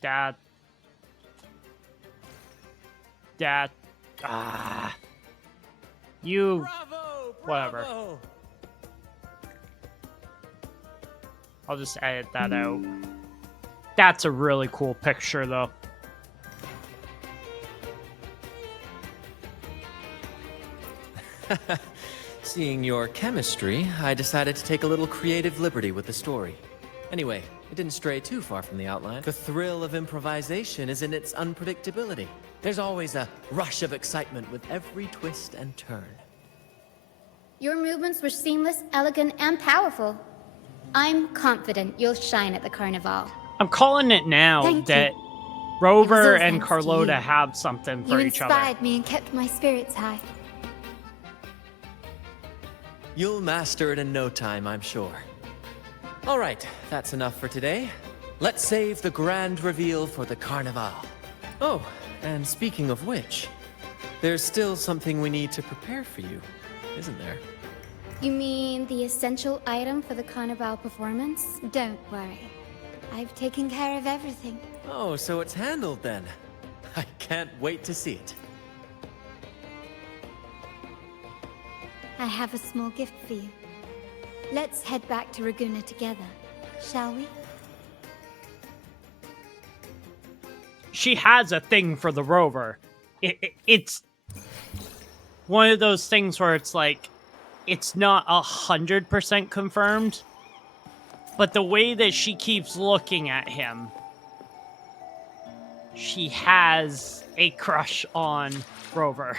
Dad. Dad. Ah. You. Bravo! Whatever. Bravo! I'll just edit that out. That's a really cool picture, though. Seeing your chemistry, I decided to take a little creative liberty with the story. Anyway, it didn't stray too far from the outline. The thrill of improvisation is in its unpredictability. There's always a rush of excitement with every twist and turn. Your movements were seamless, elegant, and powerful. I'm confident you'll shine at the carnival. I'm calling it now Thank that you. Rover all and thanks to Carlota you. have something for You each other. inspired me and kept my spirits high. You'll master it in no time, I'm sure. All right, that's enough for today. Let's save the grand reveal for the carnival. Oh, and speaking of which, there's still something we need to prepare for you, isn't there? You mean the essential item for the carnival performance? Don't worry. I've taken care of everything. Oh, so it's handled then. I can't wait to see it. I have a small gift for you. Let's head back to Raguna together, shall we? She has a thing for the Rover. It's one of those things where it's like, it's not 100% confirmed, but the way that she keeps looking at him, she has a crush on Rover.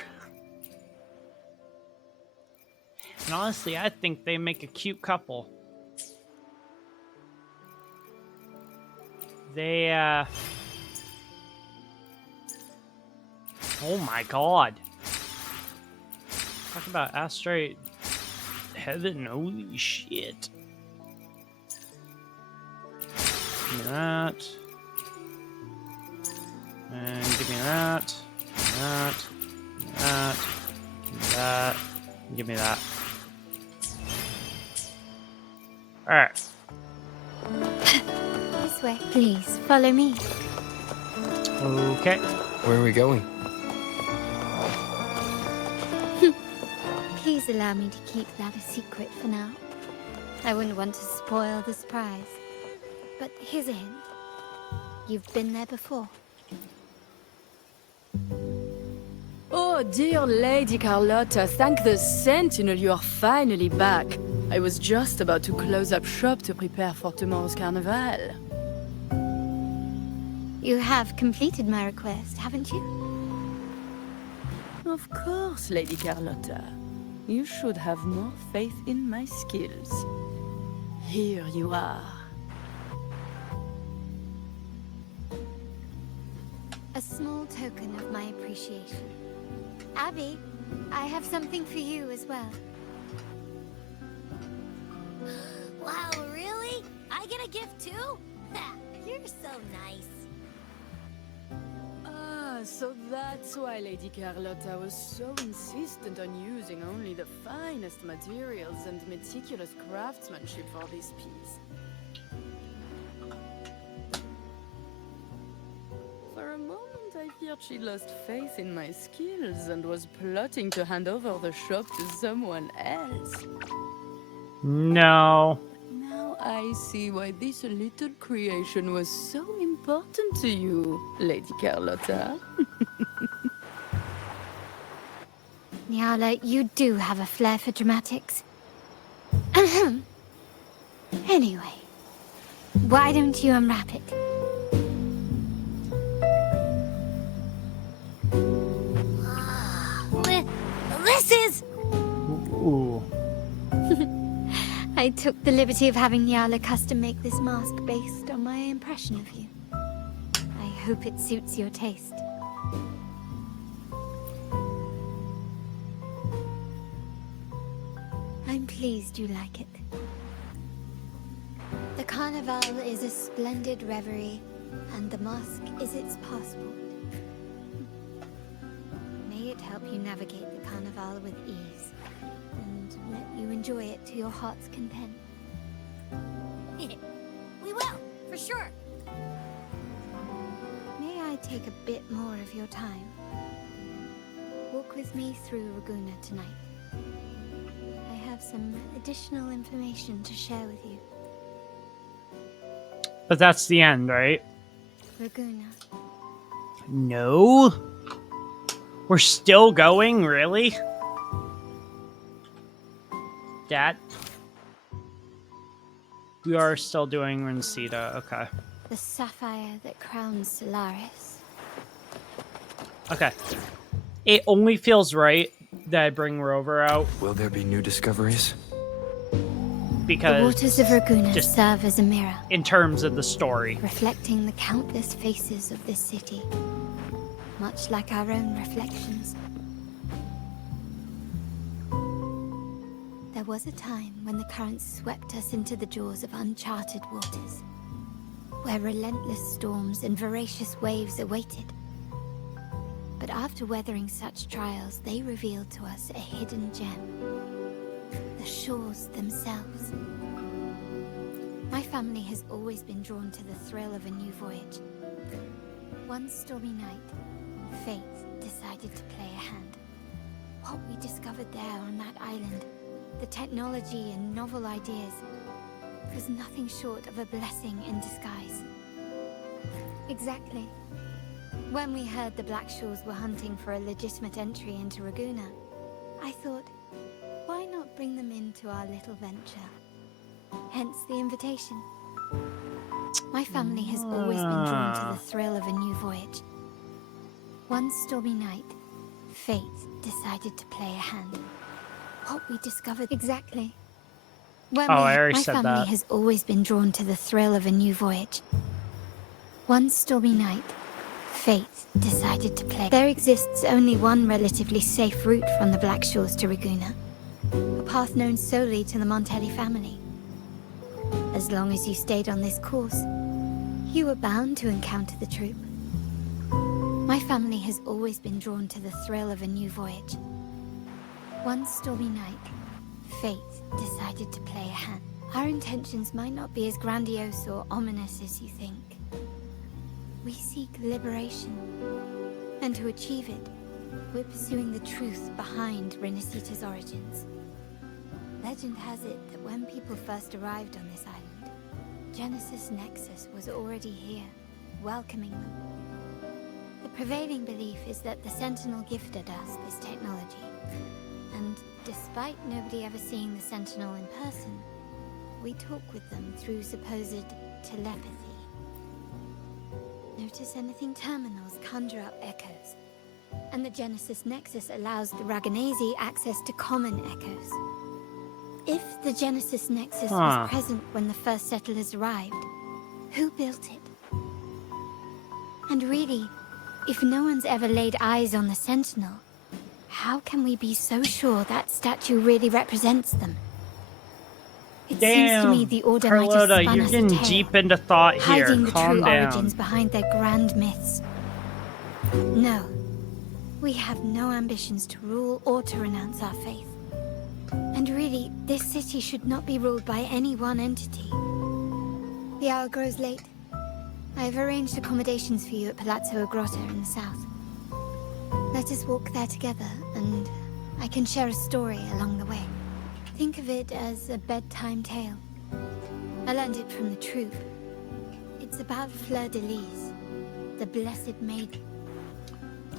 And honestly, I think they make a cute couple. They, oh my god. Talk about asteroid heaven, holy shit. Give me that. And give me that. Give me that. Give me that. Give me that. Alright. This way. Please, follow me. Okay. Where are we going? Please allow me to keep that a secret for now. I wouldn't want to spoil the surprise. But here's a hint. You've been there before. Oh, dear Lady Carlotta, thank the Sentinel you are finally back. I was just about to close up shop to prepare for tomorrow's carnival. You have completed my request, haven't you? Of course, Lady Carlotta. You should have more faith in my skills. Here you are. A small token of my appreciation. Abby, I have something for you as well. Wow, really? I get a gift too? You're so nice. Ah, so that's why Lady Carlotta was so insistent on using only the finest materials and meticulous craftsmanship for this piece. For a moment, I feared feared she lost faith in my skills and was plotting to hand over the shop to someone else. No. Now I see why this little creation was so important to you, Lady Carlotta. Nyala, you do have a flair for dramatics. Anyway, why don't you unwrap it? This is... Ooh. I took the liberty of having Nyala custom make this mask based on my impression of you. I hope it suits your taste. I'm pleased you like it. The Carnival is a splendid reverie, and the mask is its passport. May it help you navigate the Carnival with ease, and let you enjoy it to your heart's content. We will, for sure. May I take a bit more of your time? Walk with me through Raguna tonight. I have some additional information to share with you. But that's the end, right? Raguna. No. We're still going, really? Dad? We are still doing Rincita, okay. The sapphire that crowns Solaris. Okay. It only feels right that I bring Rover out. Will there be new discoveries? Because the waters of Raguna just serve as a mirror. In terms of the story. Reflecting the countless faces of this city. Much like our own reflections. There was a time when the currents swept us into the jaws of uncharted waters. Where relentless storms and voracious waves awaited. But after weathering such trials, they revealed to us a hidden gem. The shores themselves. My family has always been drawn to the thrill of a new voyage. One stormy night, fate decided to play a hand. What we discovered there on that island, the technology and novel ideas, was nothing short of a blessing in disguise. Exactly. When we heard the Blackshores were hunting for a legitimate entry into Raguna, I thought, why not bring them into our little venture? Hence the invitation. My family has always been drawn to the thrill of a new voyage. One stormy night, fate decided to play a hand. What we discovered exactly. I already said my family that. has always been drawn to the thrill of a new voyage. One stormy night, fate decided to play. There exists only one relatively safe route from the Blackshores to Raguna. A path known solely to the Montelli family. As long as you stayed on this course, you were bound to encounter the troop. My family has always been drawn to the thrill of a new voyage. One stormy night, fate decided to play a hand. Our intentions might not be as grandiose or ominous as you think. We seek liberation, and to achieve it, we're pursuing the truth behind Renacita's origins. Legend has it that when people first arrived on this island, Genesis Nexus was already here, welcoming them. The prevailing belief is that the Sentinel gifted us this technology, and despite nobody ever seeing the Sentinel in person, we talk with them through supposed telepathy. Notice anything terminals conjure up echoes, and the Genesis Nexus allows the Raganese access to common echoes. If the Genesis Nexus was present when the first settlers arrived, who built it? And really, if no one's ever laid eyes on the Sentinel, how can we be so sure that statue really represents them? It seems to me the Order might have Carlotta, spun you're us getting a tale, deep into thought here. hiding the Calm true down. origins behind their grand myths. No, we have no ambitions to rule or to renounce our faith. And really, this city should not be ruled by any one entity. The hour grows late. I have arranged accommodations for you at Palazzo Agrotta in the south. Let us walk there together, and I can share a story along the way. Think of it as a bedtime tale. I learned it from the troupe. It's about Fleur-de-Lis, the Blessed Maiden.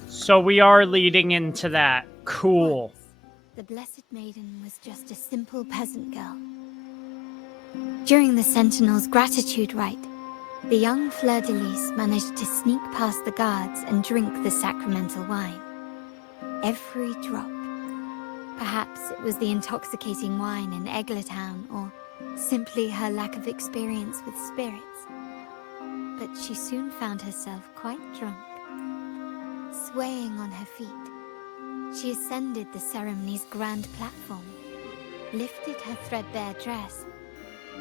So we are leading into that. Cool. The Blessed Maiden was just a simple peasant girl. During the Sentinel's gratitude rite, the young Fleur-de-Lis managed to sneak past the guards and drink the sacramental wine. Every drop. Perhaps it was the intoxicating wine in Eggletown, or simply her lack of experience with spirits. But she soon found herself quite drunk. Swaying on her feet, she ascended the ceremony's grand platform, lifted her threadbare dress,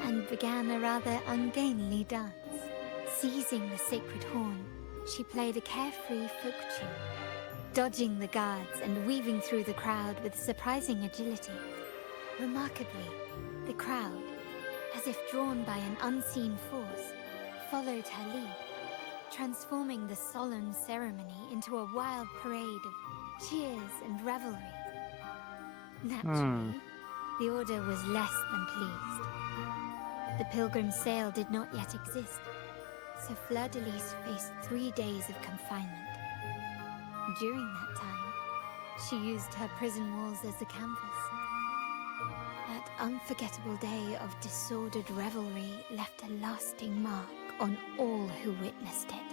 and began a rather ungainly dance. Seizing the sacred horn, she played a carefree folk tune, dodging the guards and weaving through the crowd with surprising agility. Remarkably, the crowd, as if drawn by an unseen force, followed her lead, transforming the solemn ceremony into a wild parade of cheers and revelry. Naturally, the Order was less than pleased. The pilgrim sale did not yet exist, so Fleur-de-Lis faced 3 days of confinement. During that time, she used her prison walls as a canvas. That unforgettable day of disordered revelry left a lasting mark on all who witnessed it.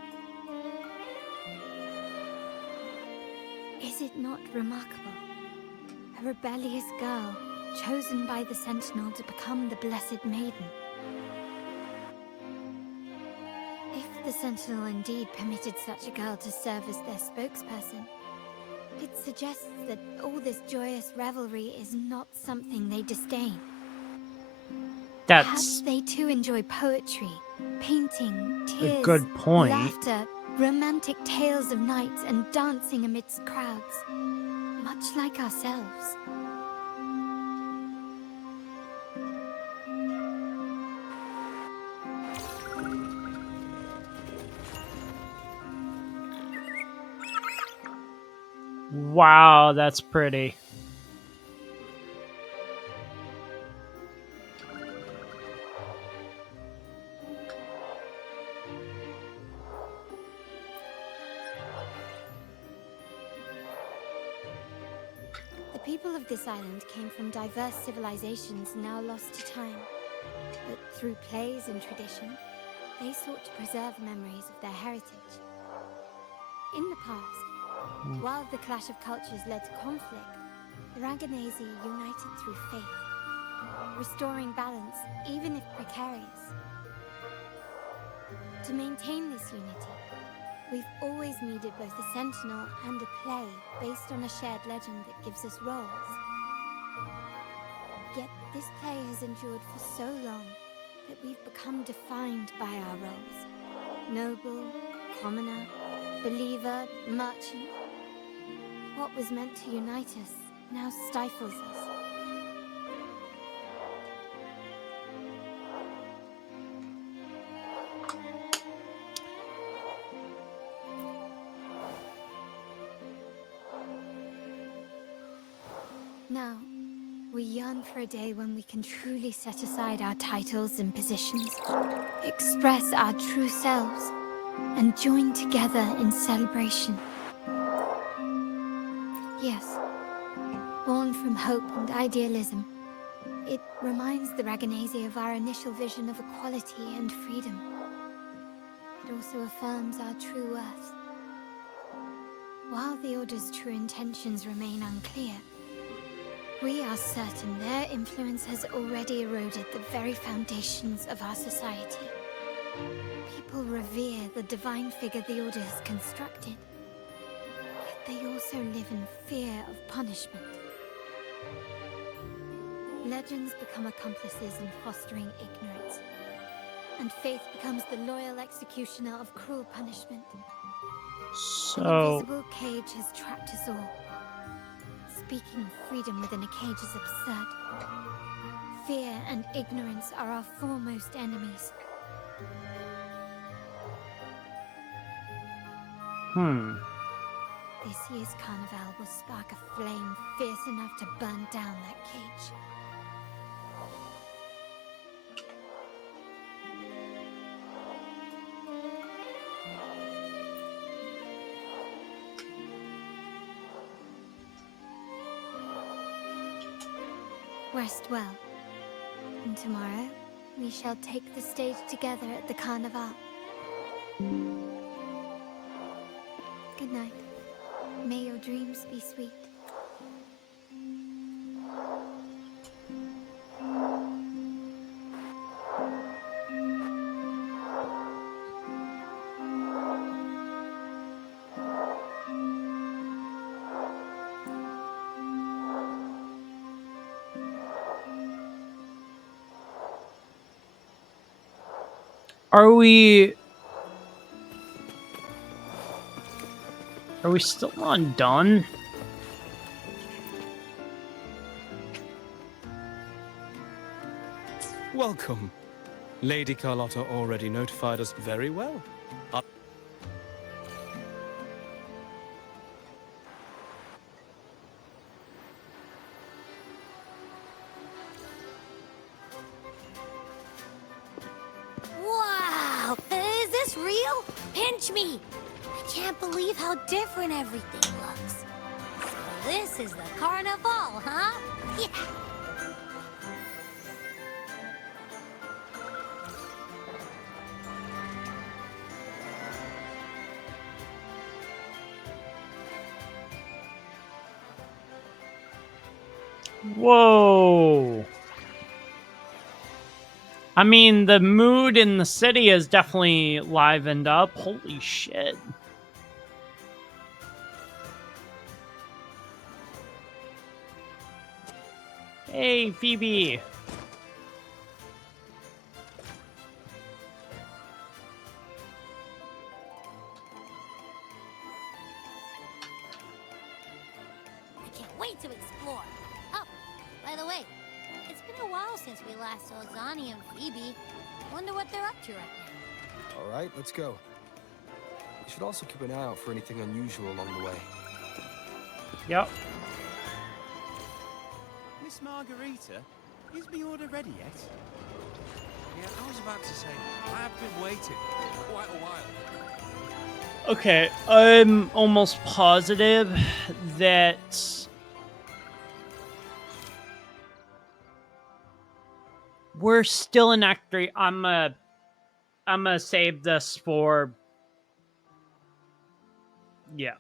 Is it not remarkable? A rebellious girl, chosen by the Sentinel to become the Blessed Maiden. If the Sentinel indeed permitted such a girl to serve as their spokesperson, it suggests that all this joyous revelry is not something they disdain. Perhaps they too enjoy poetry, painting, tears, a good point. laughter, romantic tales of nights, and dancing amidst crowds, much like ourselves. Wow, that's pretty. The people of this island came from diverse civilizations now lost to time. But through plays and tradition, they sought to preserve memories of their heritage. In the past, while the clash of cultures led to conflict, the Raganese united through faith, restoring balance even if precarious. To maintain this unity, we've always needed both a sentinel and a play based on a shared legend that gives us roles. Yet this play has endured for so long that we've become defined by our roles. Noble, commoner, believer, merchant. What was meant to unite us now stifles us. Now, we yearn for a day when we can truly set aside our titles and positions, express our true selves, and join together in celebration. Yes, born from hope and idealism, it reminds the Raganese of our initial vision of equality and freedom. It also affirms our true worth. While the Order's true intentions remain unclear, we are certain their influence has already eroded the very foundations of our society. People revere the divine figure the Order has constructed, yet they also live in fear of punishment. Legends become accomplices in fostering ignorance, and faith becomes the loyal executioner of cruel punishment. An invisible cage has trapped us all. Speaking of freedom within a cage is absurd. Fear and ignorance are our foremost enemies. This year's carnival will spark a flame fierce enough to burn down that cage. Rest well. And tomorrow, we shall take the stage together at the carnival. Good night. May your dreams be sweet. Are we still undone? Welcome. Lady Carlotta already notified us very well. Wow! Is this real? Pinch me! I can't believe how different everything looks. So this is the carnival, huh? Yeah! Whoa. I mean, the mood in the city is definitely livened up. Holy shit. Hey, Phoebe. I can't wait to explore. Oh, by the way, it's been a while since we last saw Zani and Phoebe. Wonder what they're up to right now. All right, let's go. We should also keep an eye out for anything unusual along the way. Yep. Miss Margarita, is the order ready yet? Yeah, I was about to say, I have been waiting for quite a while. Okay, I'm almost positive that we're still in Act 3. I'm gonna save this for... Yeah.